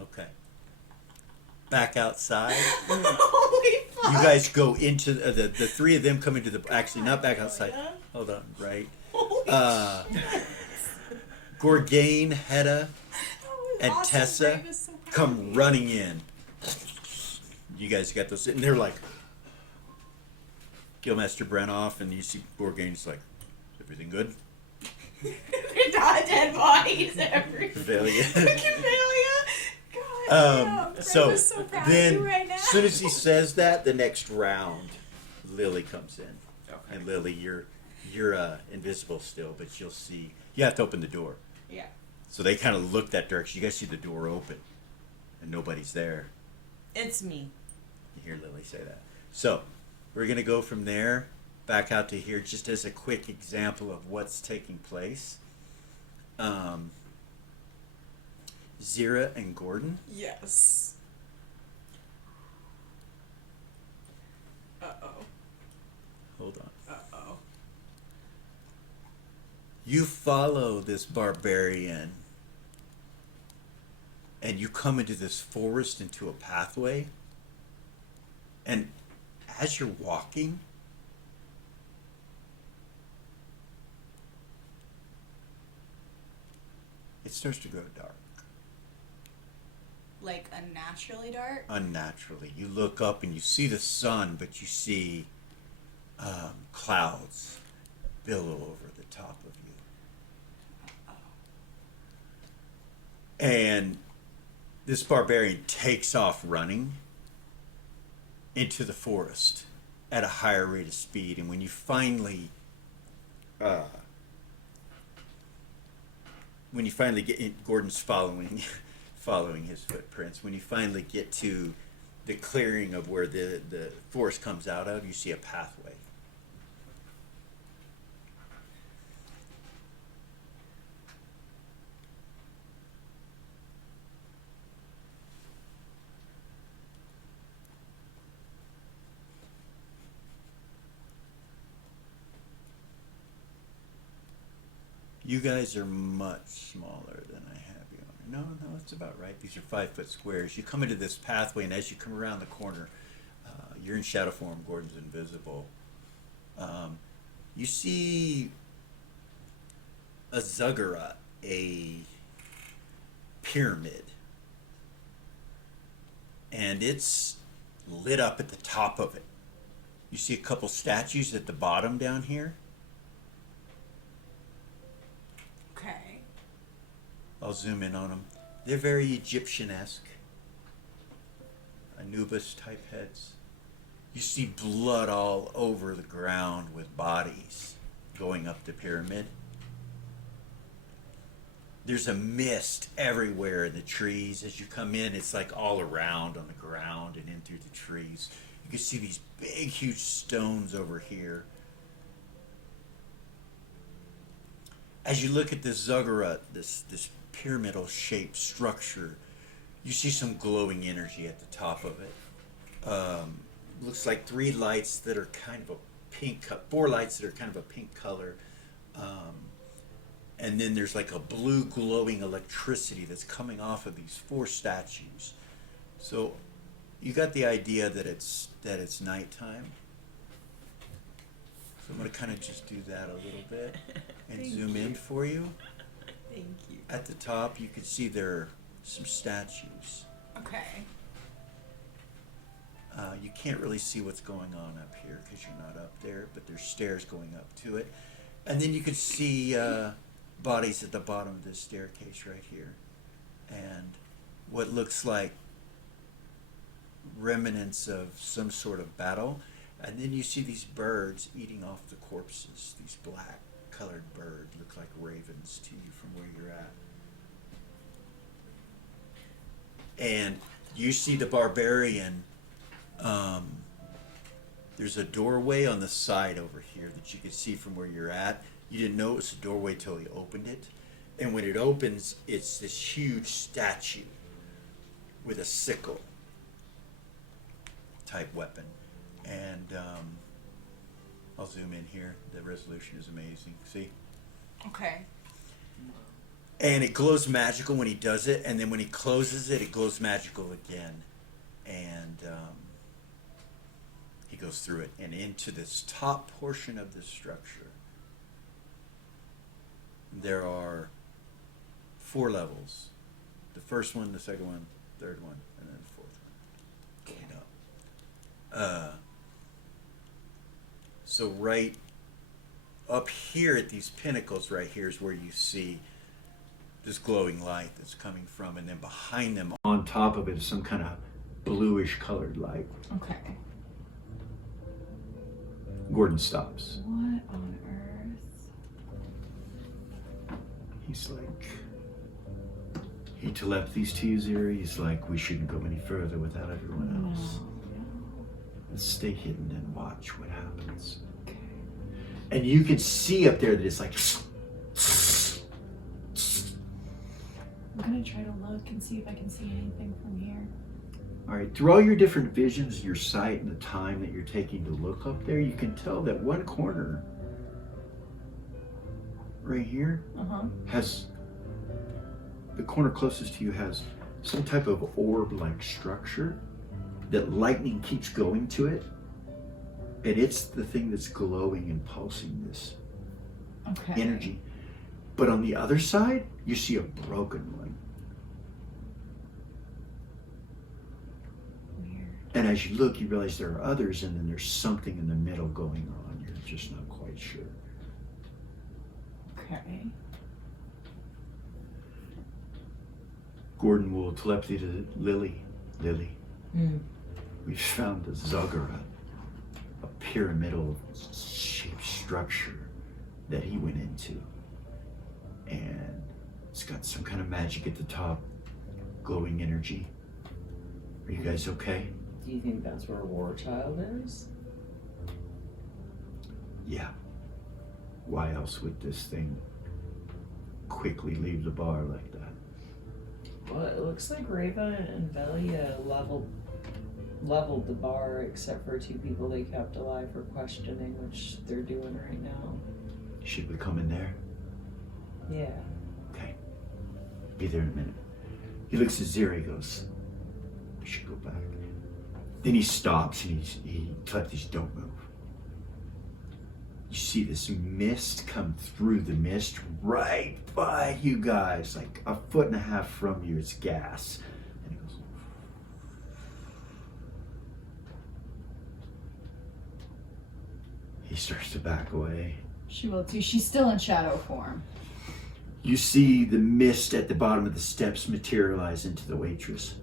Okay. Back outside. Holy fuck. You guys go into the three of them come into the, actually not back outside. Hold on, right? Holy Gorgain, Hedda, and Awesome. Tessa Brave is so proud of come you. running in. You guys got those, and they're like, Guildmaster Branoff, and you see Gorgain's like, "Everything good?" They're not dead bodies everywhere. Revelia. Camellia. God damn. So Brave is so proud of then, you right now. as soon as he says that, the next round, Lily comes in. Okay. And Lily, you're invisible still, but you'll see. You have to open the door. Yeah. So they kind of look that direction. You guys see the door open, and nobody's there. It's me. You hear Lily say that. So we're gonna go from there back out to here, just as a quick example of what's taking place. Zira and Gordon. Yes. Uh-oh. Hold on. Uh-oh. You follow this barbarian, and you come into this forest, into a pathway, and as you're walking, it starts to grow dark, Like unnaturally dark. unnaturally. You look up and you see the sun, but you see clouds billow over the top of you. And this barbarian takes off running into the forest at a higher rate of speed. And when you finally get in, Gordon's following his footprints. When you finally get to the clearing of where the forest comes out of, you see a pathway. You guys are much smaller than I have you on. No, that's about right. These are 5-foot squares. You come into this pathway, and as you come around the corner, you're in shadow form. Gordon's invisible. You see a zuggurat, a pyramid, and it's lit up at the top of it. You see a couple statues at the bottom down here. Okay. I'll zoom in on them. They're very Egyptian-esque. Anubis type heads. You see blood all over the ground with bodies going up the pyramid. There's a mist everywhere in the trees. As you come in, it's like all around on the ground and in through the trees. You can see these big, huge stones over here. As you look at this zuggurat, this pyramidal shaped structure, you see some glowing energy at the top of it. Looks like 3 lights that are kind of a pink, 4 lights that are kind of a pink color. And then there's like a blue glowing electricity that's coming off of these 4 statues. So you got the idea that it's nighttime. So I'm going to to kind of just do that a little bit and Thank zoom in you. for you. Thank you. At the top, you can see there are some statues. Okay. You can't really see what's going on up here because you're not up there, but there's stairs going up to it. And then you can see bodies at the bottom of this staircase right here. And what looks like remnants of some sort of battle. And then you see these birds eating off the corpses. These black colored birds look like ravens to you from where you're at. And you see the barbarian. There's a doorway on the side over here that you can see from where you're at. You didn't know it was a doorway till he opened it. And when it opens, it's this huge statue with a sickle type weapon. And I'll zoom in here. The resolution is amazing. See? Okay. And it glows magical when he does it, and then when he closes it, it glows magical again. And he goes through it and into this top portion of the structure. There are 4 levels. The first one, the second one, third one, and then the fourth one. Going up. So right up here at these pinnacles right here is where you see this glowing light that's coming from, and then behind them on top of it is some kind of bluish colored light. Okay. Gordon stops. What on earth? He's like, he telepathies to you, Zira. He's like, we shouldn't go any further without everyone else. Let's stay hidden and watch what happens. Okay. And you can see up there that it's like, I'm gonna try to look and see if I can see anything from here. all right, through all your different visions, your sight, and the time that you're taking to look up there, you can tell that one corner right here has, the corner closest to you has some type of orb-like structure that lightning keeps going to it, and it's the thing that's glowing and pulsing this Okay. energy. But on the other side, you see a broken one. Weird. And as you look, you realize there are others, and then there's something in the middle going on. You're just not quite sure. Okay. Gordon will telepathy to Lily. Lily, we found the Zagara, a pyramidal shaped structure that he went into. And it's got some kind of magic at the top, glowing energy. Are you guys okay? Do you think that's where Warchild is? Yeah. Why else would this thing quickly leave the bar like that? Well, it looks like Reva and Velia leveled the bar, except for 2 people they kept alive for questioning, which they're doing right now. Should we come in there? Yeah. Okay. Be there in a minute. He looks at Zira, he goes, we should go back. Then he stops and he telepathies, don't move. You see this mist come through the mist right by you guys, like 1.5 feet from you. It's gas. And he goes, he starts to back away. She will too. She's still in shadow form. You see the mist at the bottom of the steps materialize into the waitress.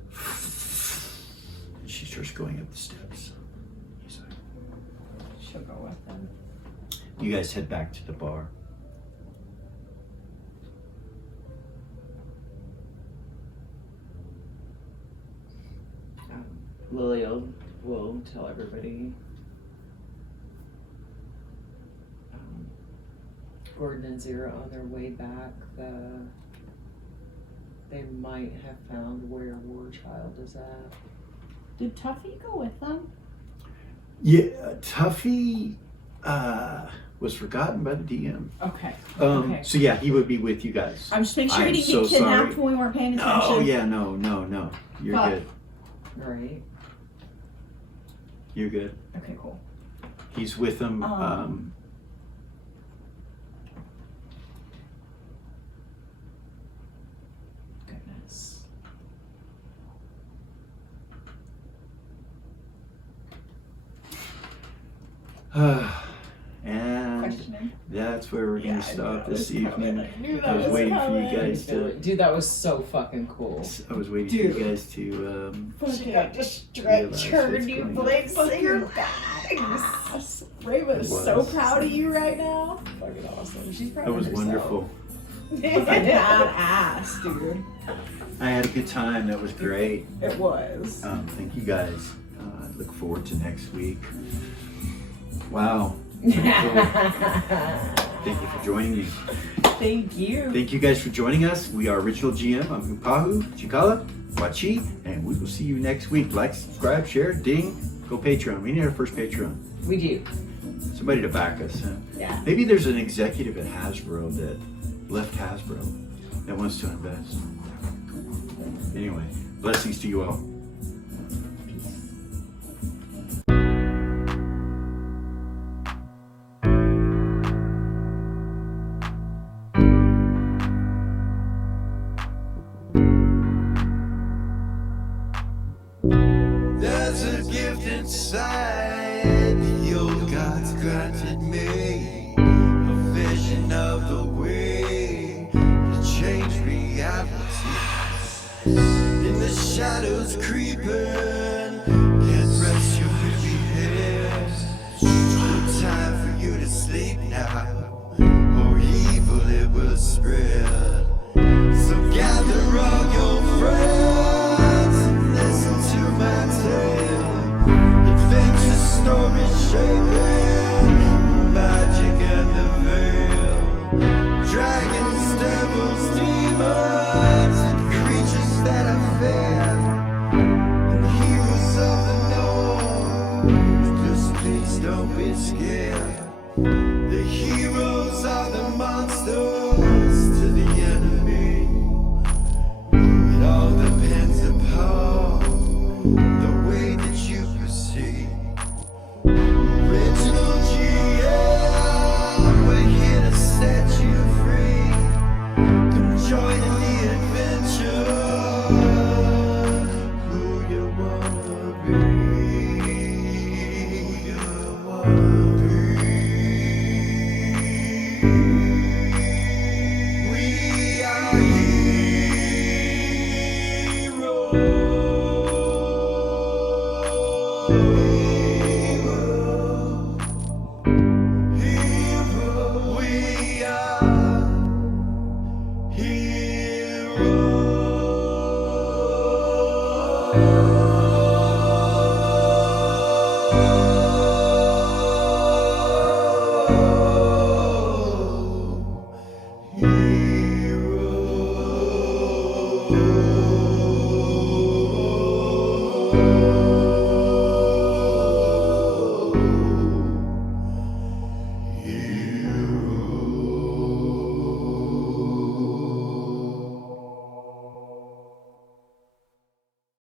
And she starts going up the steps. He's like, She'll go with them. you guys head back to the bar. Lily will tell everybody. Gordon and Zira on their way back, they might have found where Warchild is at. Did Tuffy go with them? Yeah, Tuffy was forgotten by the DM. Okay. Okay. So yeah, he would be with you guys. I'm just making sure I he am didn't so get kidnapped sorry. when we weren't paying attention. Oh yeah, no. You're Fuck. good. Right. You're good. Okay, cool. He's with them. And Questioning. that's where we're Yeah, gonna I knew stop that this was coming. evening. I knew I that was was waiting for coming. you guys to. Dude, that was so fucking cool. I was waiting Dude. for you guys to. She got to stretch realize her what's new going on. blade singer badass. Rava is It so was. proud of you right now. Fucking awesome. She's proud That of was herself. wonderful. Badass, dude. I had a good time. That was great. It was. Thank you guys. I look forward to next week. Wow. Pretty cool. Thank you for joining me. Thank you. Thank you guys for joining us. We are Original GM. I'm Hupahu Cikala, Wachi, and we will see you next week. Like, subscribe, share, ding. Go Patreon. We need our first Patreon. We do. Somebody to back us. Huh? Yeah. Maybe there's an executive at Hasbro that left Hasbro that wants to invest. Anyway, blessings to you all. There's a gift inside the old gods granted me, a vision of the way to change reality. In the shadows creeping, can't rest your weary head. No time for you to sleep now, or evil it will spread. So gather all your friends and listen to my tale. Adventure stories shaping magic and the veil. Dragons, devils, demons, and creatures that are fair, and heroes of the north. Just please don't be scared. The hero